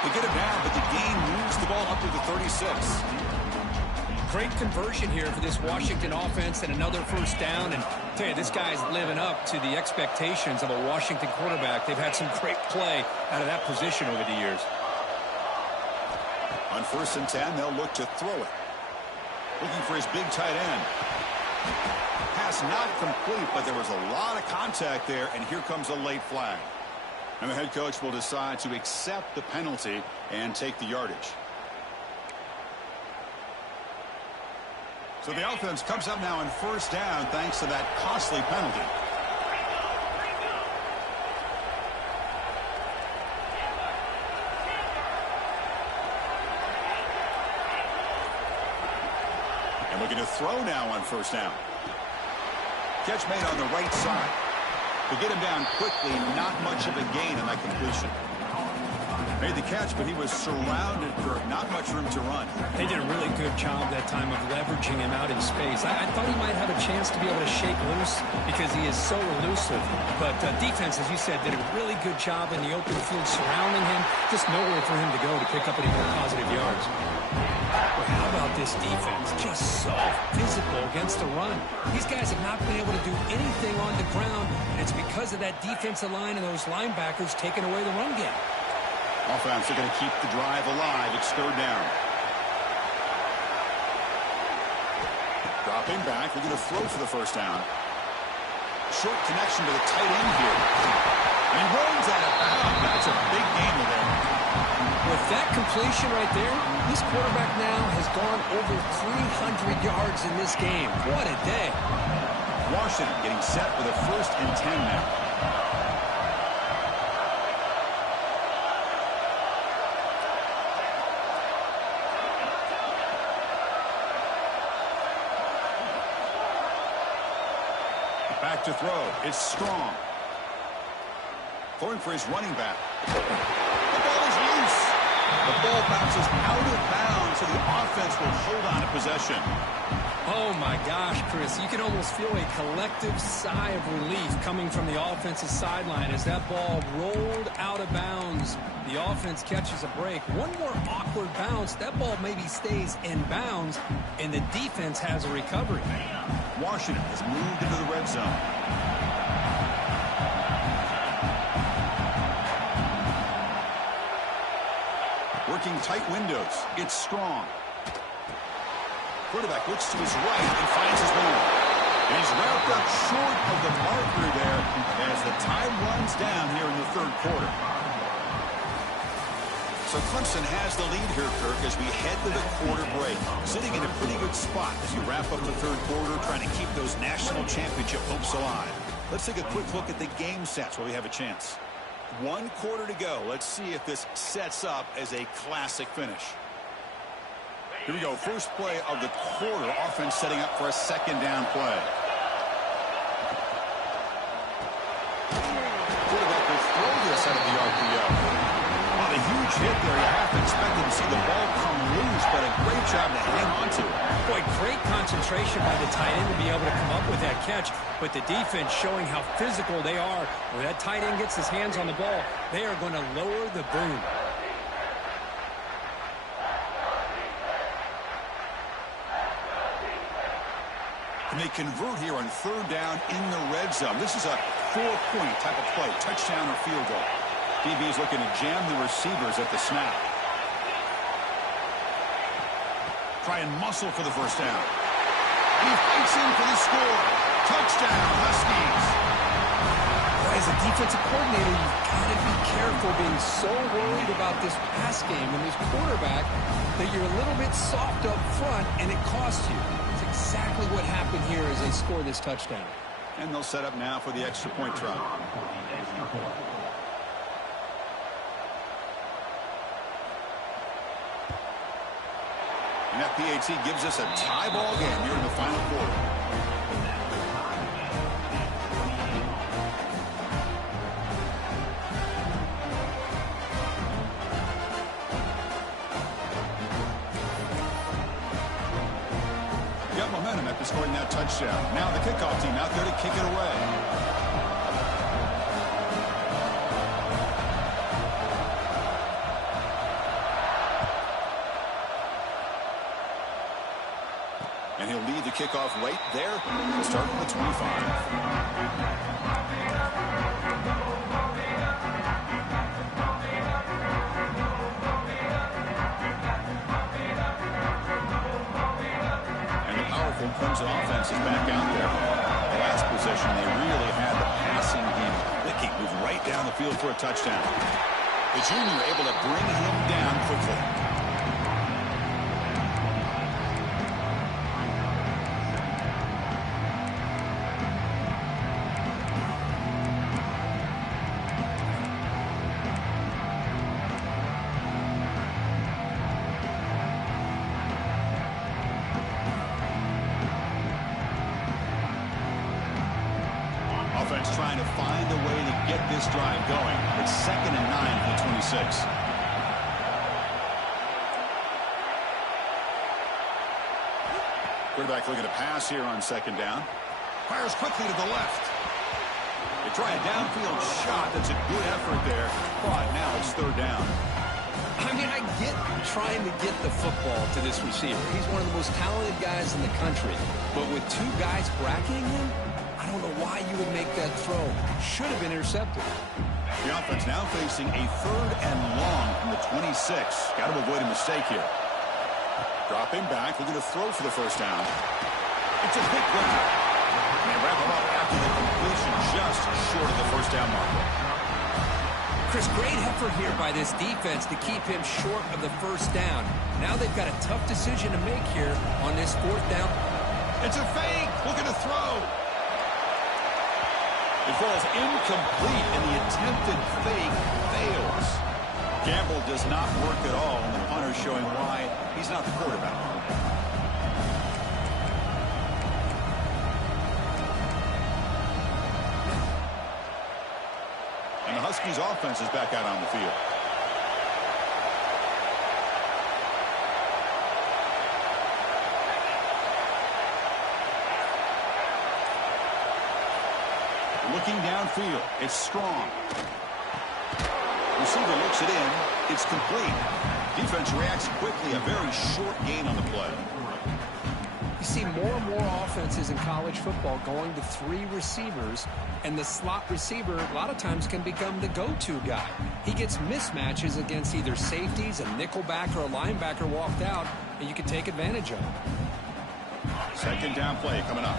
They get it down, but the gain moves the ball up to the 36. Great conversion here for this Washington offense and another first down. And I tell you, this guy's living up to the expectations of a Washington quarterback. They've had some great play out of that position over the years. On 1st and 10, they'll look to throw it. Looking for his big tight end. Pass not complete, but there was a lot of contact there, and here comes a late flag. And the head coach will decide to accept the penalty and take the yardage. So the offense comes up now on 1st down thanks to that costly penalty. Looking to throw now on 1st down. Catch made on the right side. To get him down quickly, not much of a gain on that completion. Made the catch, but he was surrounded for not much room to run. They did a really good job that time of leveraging him out in space. I thought he might have a chance to be able to shake loose because he is so elusive. But defense, as you said, did a really good job in the open field surrounding him. Just nowhere for him to go to pick up any more positive yards. But how about this defense? Just so physical against the run. These guys have not been able to do anything on the ground, and it's because of that defensive line and those linebackers taking away the run game. Offense are going to keep the drive alive. It's 3rd down. Dropping back. They're going to throw for the 1st down. Short connection to the tight end here. And he rolls out of bounds. That's a big gain there. With that completion right there, this quarterback now has gone over 300 yards in this game. What a day. Washington getting set with a 1st and 10 now. Back to throw. It's Strong. Throwing for his running back. The ball is loose. The ball bounces out of bounds, so the offense will hold on to possession. Oh, my gosh, Chris. You can almost feel a collective sigh of relief coming from the offensive sideline as that ball rolled out of bounds. The offense catches a break. One more awkward bounce. That ball maybe stays in bounds, and the defense has a recovery. Washington has moved into the red zone. Working tight windows. It's Strong. Quarterback looks to his right and finds his man. And he's wrapped up short of the marker there as the time runs down here in the third quarter. So Clemson has the lead here, Kirk, as we head to the quarter break. Sitting in a pretty good spot as you wrap up the third quarter, trying to keep those national championship hopes alive. Let's take a quick look at the game sets while we have a chance. 1 quarter to go. Let's see if this sets up as a classic finish. Here we go. First play of the quarter. Offense setting up for a second down play. Quarterback will throw this out of the RPO. On a huge hit there. You half expected to see the ball come loose, but a great job to hang on to it. Boy, great concentration by the tight end to be able to come up with that catch. But the defense showing how physical they are. When that tight end gets his hands on the ball, they are going to lower the boom. And they convert here on third down in the red zone. This is a 4-point type of play, touchdown or field goal. DB is looking to jam the receivers at the snap. Try and muscle for the first down. And he fights in for the score. Touchdown, Huskies. As a defensive coordinator, you've got to be careful being so worried about this pass game and this quarterback that you're a little bit soft up front and it costs you. It's exactly what happened here as they score this touchdown. And they'll set up now for the extra point try. And that PAT gives us a tie ball game here in the final quarter. Got momentum after scoring that touchdown. Now the kickoff team out there to kick it away. And he'll lead the kickoff right there to start with the 25. Clemson offense is back out there. The last possession, they really had the passing game clicking, moved right down the field for a touchdown. The junior able to bring him down quickly. Offense trying to find a way to get this drive going. It's 2nd and 9 for the 26. Quarterback looking to pass here on 2nd down. Fires quickly to the left. They try a downfield shot. That's a good effort there. But now it's 3rd down. I mean, I get trying to get the football to this receiver. He's one of the most talented guys in the country. But with 2 guys bracketing him, I don't know why you would make that throw. Should have been intercepted. The offense now facing a 3rd and long from the 26. Got to avoid a mistake here. Dropping back, looking to throw for the first down. It's a big run. And they wrap him up after the completion just short of the first down marker. Chris, great effort here by this defense to keep him short of the first down. Now they've got a tough decision to make here on this 4th down. It's a fake. Looking to throw. It falls incomplete, and the attempted fake fails. Gamble does not work at all, and the punter showing why he's not the quarterback. Huskies offense is back out on the field. Looking downfield, it's Strong. Receiver looks it in. It's complete. Defense reacts quickly. A very short gain on the play. You see more and more offenses in college football going to 3 receivers, and the slot receiver a lot of times can become the go-to guy. He gets mismatches against either safeties, a nickelback, or a linebacker walked out, and you can take advantage of it. Second down play coming up.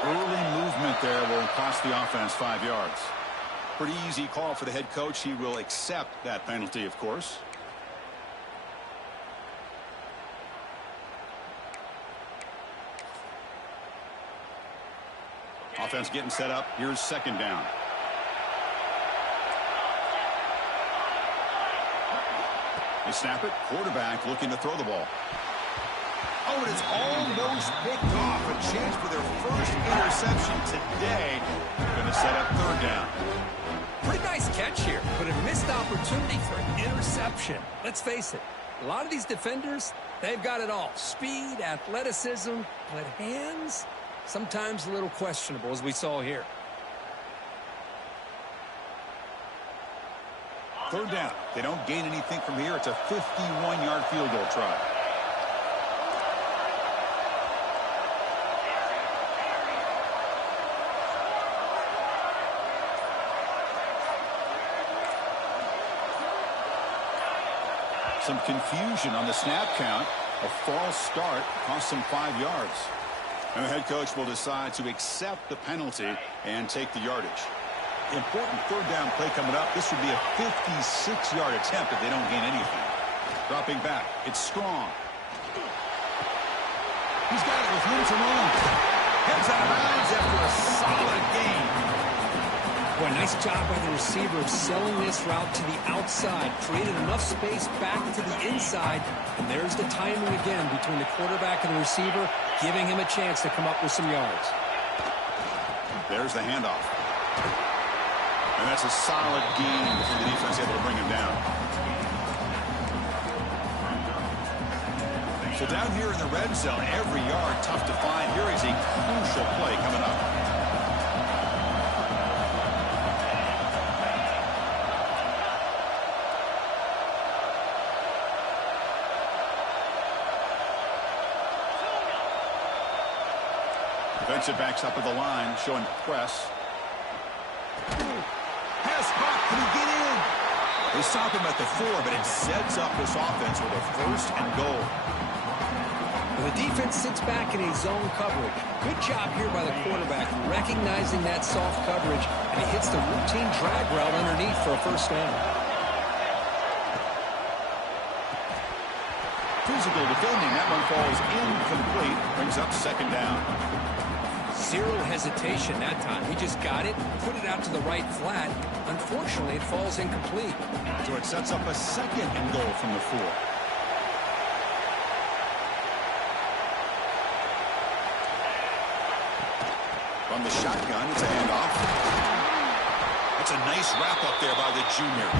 Early movement there will cost the offense 5 yards. Pretty easy call for the head coach. He will accept that penalty, of course. Offense getting set up. Here's second down. They snap it. Quarterback looking to throw the ball. Oh, and it's almost picked off. A chance for their first interception today. Going to set up third down. Pretty nice catch here, but a missed opportunity for an interception. Let's face it, a lot of these defenders, they've got it all. Speed, athleticism, but hands, sometimes a little questionable, as we saw here. Third down. They don't gain anything from here. It's a 51-yard field goal try. Some confusion on the snap count. A false start cost them 5 yards. And the head coach will decide to accept the penalty and take the yardage. Important third down play coming up. This would be a 56-yard attempt if they don't gain anything. Dropping back. It's Strong. He's got it with room to run. Heads out of bounds after a solid gain. Boy, nice job by the receiver of selling this route to the outside. Created enough space back to the inside. And there's the timing again between the quarterback and the receiver, giving him a chance to come up with some yards. There's the handoff. And that's a solid gain before the defense able to bring him down. So down here in the red zone, every yard tough to find. Here is a crucial play coming up. Defensive backs up at the line, showing press. Pass caught. Can he get in? They stop him at the 4, but it sets up this offense with a first and goal. Well, the defense sits back in a zone coverage. Good job here by the quarterback, recognizing that soft coverage, and he hits the routine drag route underneath for a first down. Physical defending. That one falls incomplete. Brings up second down. Zero hesitation that time. He just got it, put it out to the right flat. Unfortunately, it falls incomplete. So it sets up a second and goal from the 4. From the shotgun, it's a handoff. That's a nice wrap up there by the junior.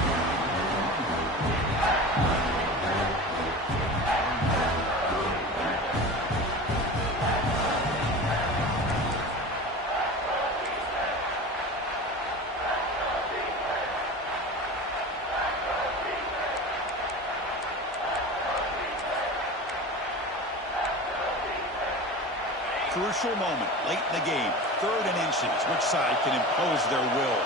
Crucial moment late in the game. 3rd and inches. Which side can impose their will?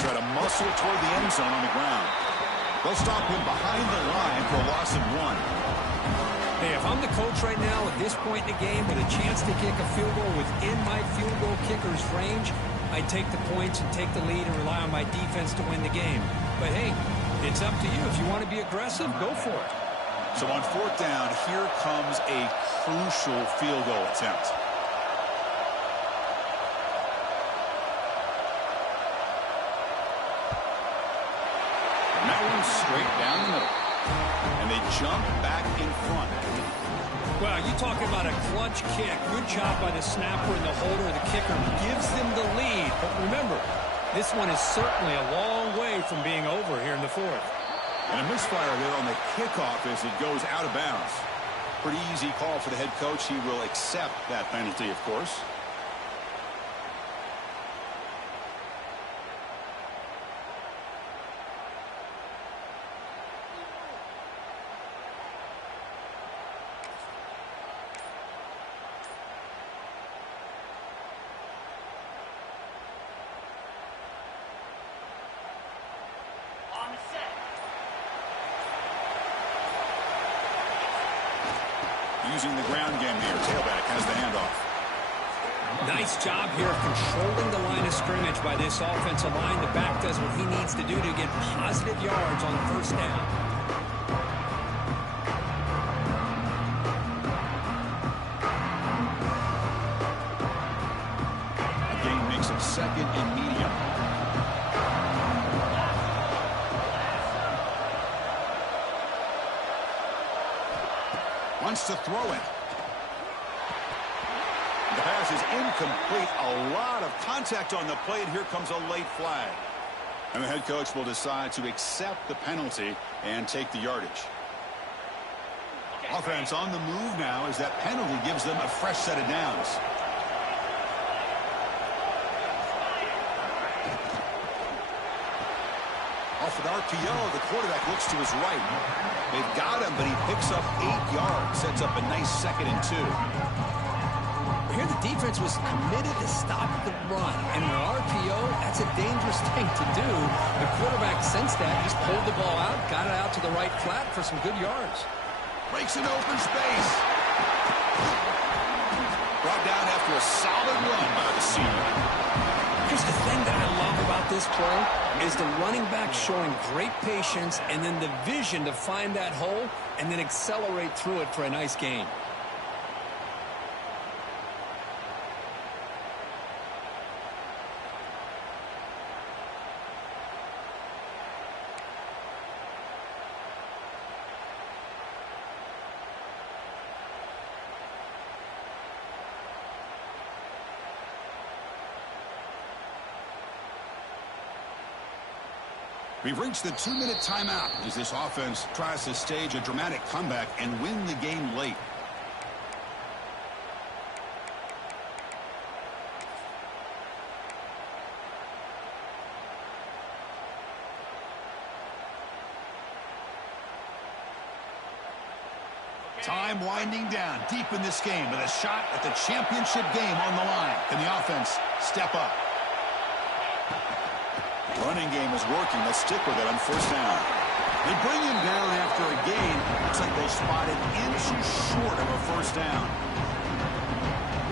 Try to muscle toward the end zone on the ground. They'll stop him behind the line for a loss of 1. Hey, if I'm the coach right now at this point in the game with a chance to kick a field goal within my field goal kicker's range, I'd take the points and take the lead and rely on my defense to win the game. But hey, it's up to you. If you want to be aggressive, go for it. So on fourth down, here comes a crucial field goal attempt. And that one's straight down the middle. And they jump back in front. Well, you talking about a clutch kick. Good job by the snapper and the holder. The kicker gives them the lead. But remember, this one is certainly a long way from being over here in the fourth. And a misfire there on the kickoff as it goes out of bounds. Pretty easy call for the head coach. He will accept that penalty, of course. Using the ground game here. Tailback has the handoff. Nice job here of controlling the line of scrimmage by this offensive line. The back does what he needs to do to get positive yards on first down. A gain makes it second and medium. Wants to throw it. The pass is incomplete. A lot of contact on the play, and here comes a late flag. And the head coach will decide to accept the penalty and take the yardage. Offense on the move now as that penalty gives them a fresh set of downs. Off an RPO, the quarterback looks to his right. They've got him, but he picks up 8 yards, sets up a nice 2nd and 2. Here the defense was committed to stop the run. And in an RPO, that's a dangerous thing to do. The quarterback sensed that, just pulled the ball out, got it out to the right flat for some good yards. Breaks an open space. Brought down after a solid run by the senior. Here's the thing that I love about this play is the running back showing great patience and then the vision to find that hole and then accelerate through it for a nice gain. We've reached the 2-minute timeout as this offense tries to stage a dramatic comeback and win the game late. Time winding down deep in this game with a shot at the championship game on the line. Can the offense step up? Running game is working. Let's stick with it on first down. They bring him down after a gain. Looks like they spotted inches short of a first down.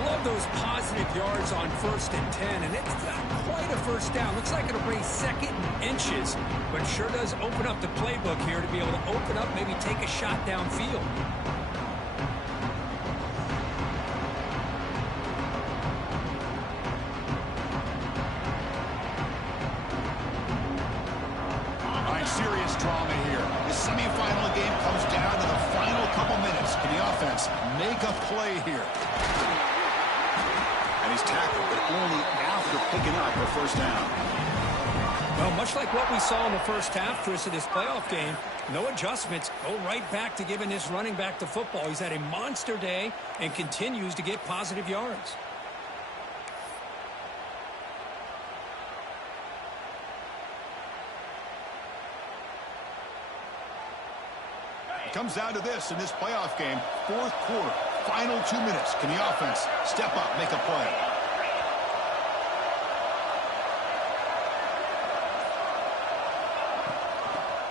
Love those positive yards on 1st and 10, and it's not quite a first down. Looks like it'll bring 2nd and inches, but sure does open up the playbook here to be able to open up, maybe take a shot downfield. Serious drama here. The semifinal game comes down to the final couple minutes. Can the offense make a play here? And he's tackled, but only after picking up a first down. Well, much like what we saw in the first half, Chris, of this playoff game, no adjustments. Go right back to giving this running back the football. He's had a monster day and continues to get positive yards. Comes down to this in this playoff game. 4th quarter, final 2 minutes. Can the offense step up, make a play?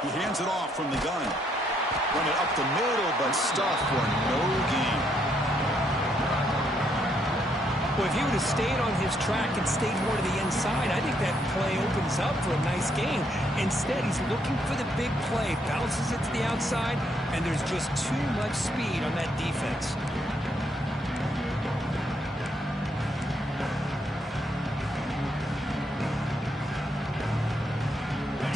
He hands it off from the gun. Run it up the middle, but stuffed for no gain. Well, if he would have stayed on his track and stayed more to the inside, I think that play opens up for a nice gain. Instead, he's looking for the big play, bounces it to the outside, and there's just too much speed on that defense.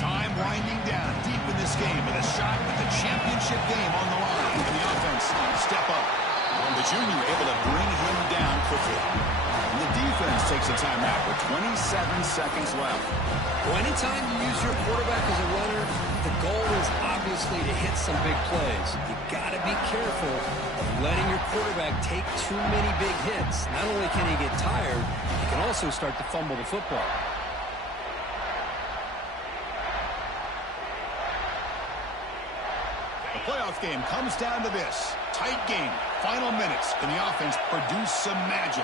Time winding down deep in this game with a shot at the championship game on the line. And the offense step up. The junior able to bring him down quickly. And the defense takes a timeout with 27 seconds left. Well, anytime you use your quarterback as a runner, the goal is obviously to hit some big plays. You got to be careful of letting your quarterback take too many big hits. Not only can he get tired, he can also start to fumble the football. The playoff game comes down to this. Tight game. Final minutes. Can the offense produce some magic?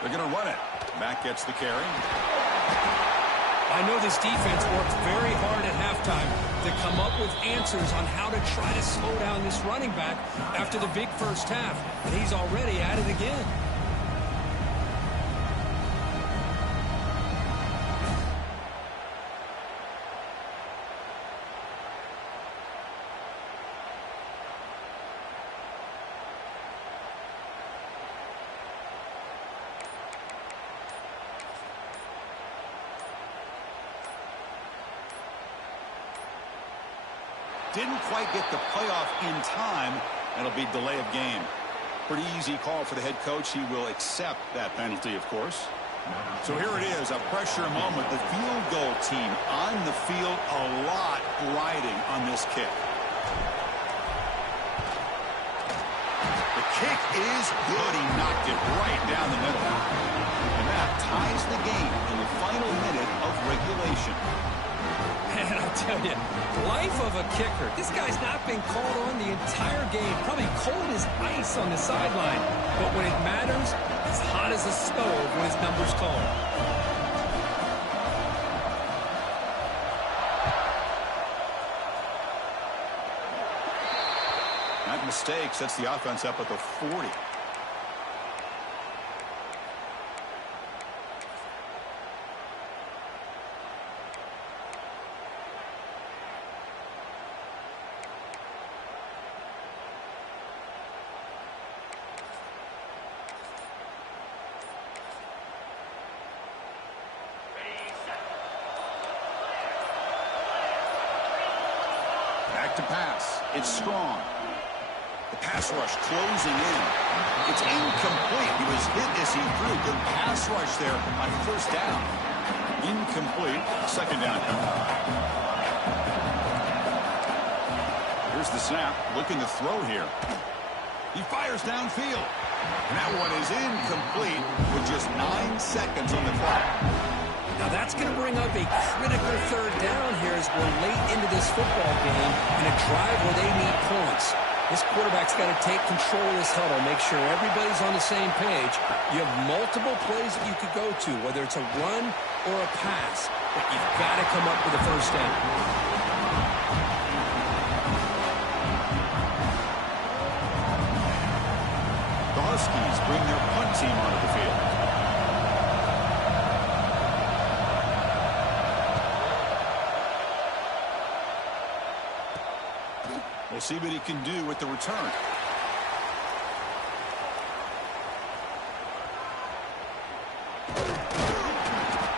They're going to run it. Mack gets the carry. I know this defense worked very hard at halftime to come up with answers on how to try to slow down this running back after the big first half. And he's already at it again. Didn't quite get the playoff in time. It'll be delay of game. Pretty easy call for the head coach. He will accept that penalty, of course. So here it is, a pressure moment. The field goal team on the field, a lot riding on this kick. The kick is good. He knocked it right down the middle. And that ties the game in the final minute of regulation. And I'll tell you, life of a kicker. This guy's not been called on the entire game. Probably cold as ice on the sideline. But when it matters, it's hot as a stove when his number's called. That mistake sets the offense up at the 40. To pass. It's strong. The pass rush closing in. It's incomplete. He was hit as he threw. Good pass rush there on first down. Incomplete. Second down. Here's the snap. Looking to throw here. He fires downfield. And that one is incomplete with just 9 seconds on the clock. Now that's going to bring up a critical third down here as we're late into this football game in a drive where they need points. This quarterback's got to take control of this huddle, make sure everybody's on the same page. You have multiple plays that you could go to, whether it's a run or a pass, but you've got to come up with a first down. The Huskies bring their punt team onto the field. We'll see what he can do with the return.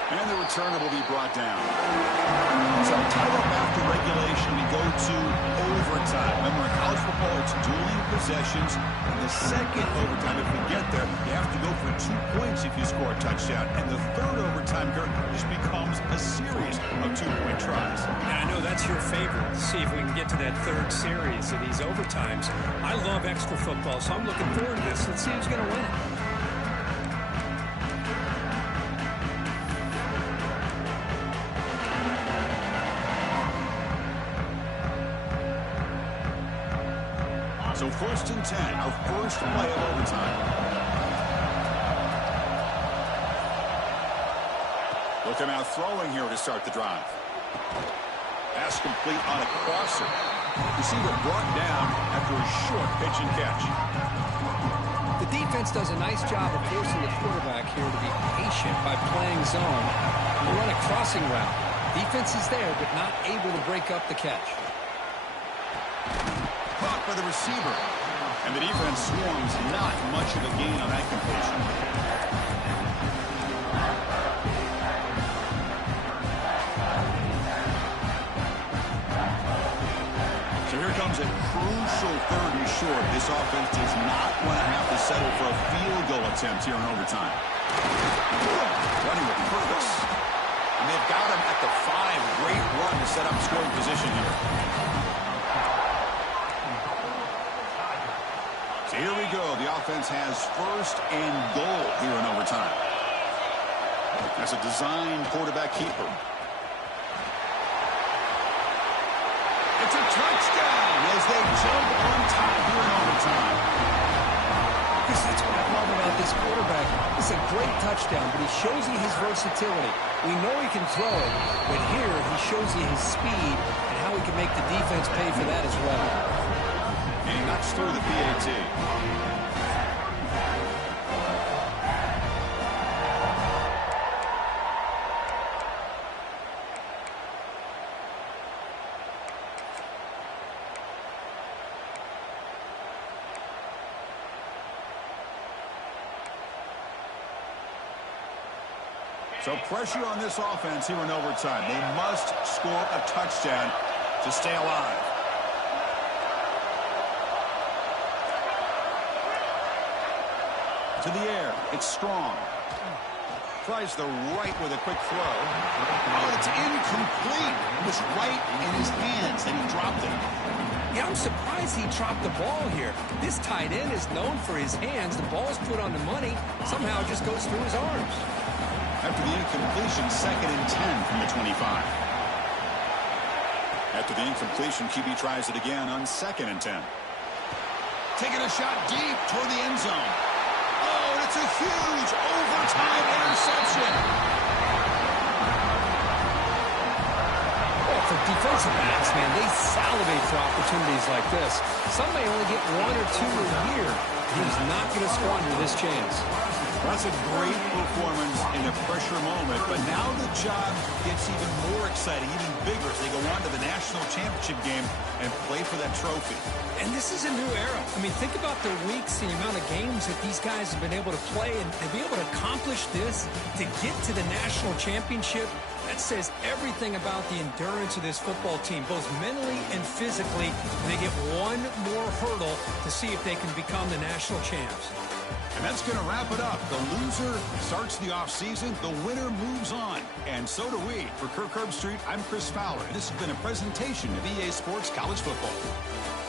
And the returner will be brought down. So tied up after regulation, we go to overtime. Remember, in college football, it's dueling possessions. And the second overtime, if we get there, you have to go for 2 points if you score a touchdown. And the third overtime, Kirk, just becomes a series of 2-point tries. And I know that's your favorite. See if we can get to that third series of these overtimes. I love extra football, so I'm looking forward to this. Let's see who's going to win it. So 1st and 10, our first play of overtime. They'll Look him out throwing here to start the drive. Pass complete on a crosser. Receiver brought down after a short pitch and catch. The defense does a nice job of forcing the quarterback here to be patient by playing zone. You run a crossing route. Defense is there, but not able to break up the catch. Caught by the receiver. And the defense swarms not much of a gain on that completion. So here comes a crucial 3rd and short. This offense does not want to have to settle for a field goal attempt here in overtime. Running with purpose. And they've got him at the 5. Great run to set up scoring position here. So here we go. The offense has 1st and goal here in overtime. That's a designed quarterback keeper. It's a touchdown as they jump on top here in overtime. Because that's what I love about this quarterback. It's a great touchdown, but he shows you his versatility. We know he can throw it, but here he shows you his speed and how he can make the defense pay for that as well. And he knocks through the PAT. So pressure on this offense here in overtime. They must score a touchdown to stay alive. To the air. It's Strong. Tries the right with a quick throw. Oh, it's incomplete. It was right in his hands, and he dropped it. Yeah, I'm surprised he dropped the ball here. This tight end is known for his hands. The ball's put on the money. Somehow it just goes through his arms. After the incompletion, 2nd and 10 from the 25. After the incompletion, QB tries it again on 2nd and 10. Taking a shot deep toward the end zone. Oh, and it's a huge overtime interception. Well, for defensive backs, man, they salivate for opportunities like this. Some may only get 1 or 2 a year. He's not going to squander this chance. That's a great performance in a pressure moment, but now the job gets even more exciting, even bigger as they go on to the national championship game and play for that trophy. And this is a new era. I mean, think about the weeks and the amount of games that these guys have been able to play, and to be able to accomplish this, to get to the national championship, that says everything about the endurance of this football team, both mentally and physically. And they get one more hurdle to see if they can become the national champs. And that's going to wrap it up. The loser starts the offseason. The winner moves on. And so do we. For Kirk Herbstreit, I'm Chris Fowler. And this has been a presentation of EA Sports College Football.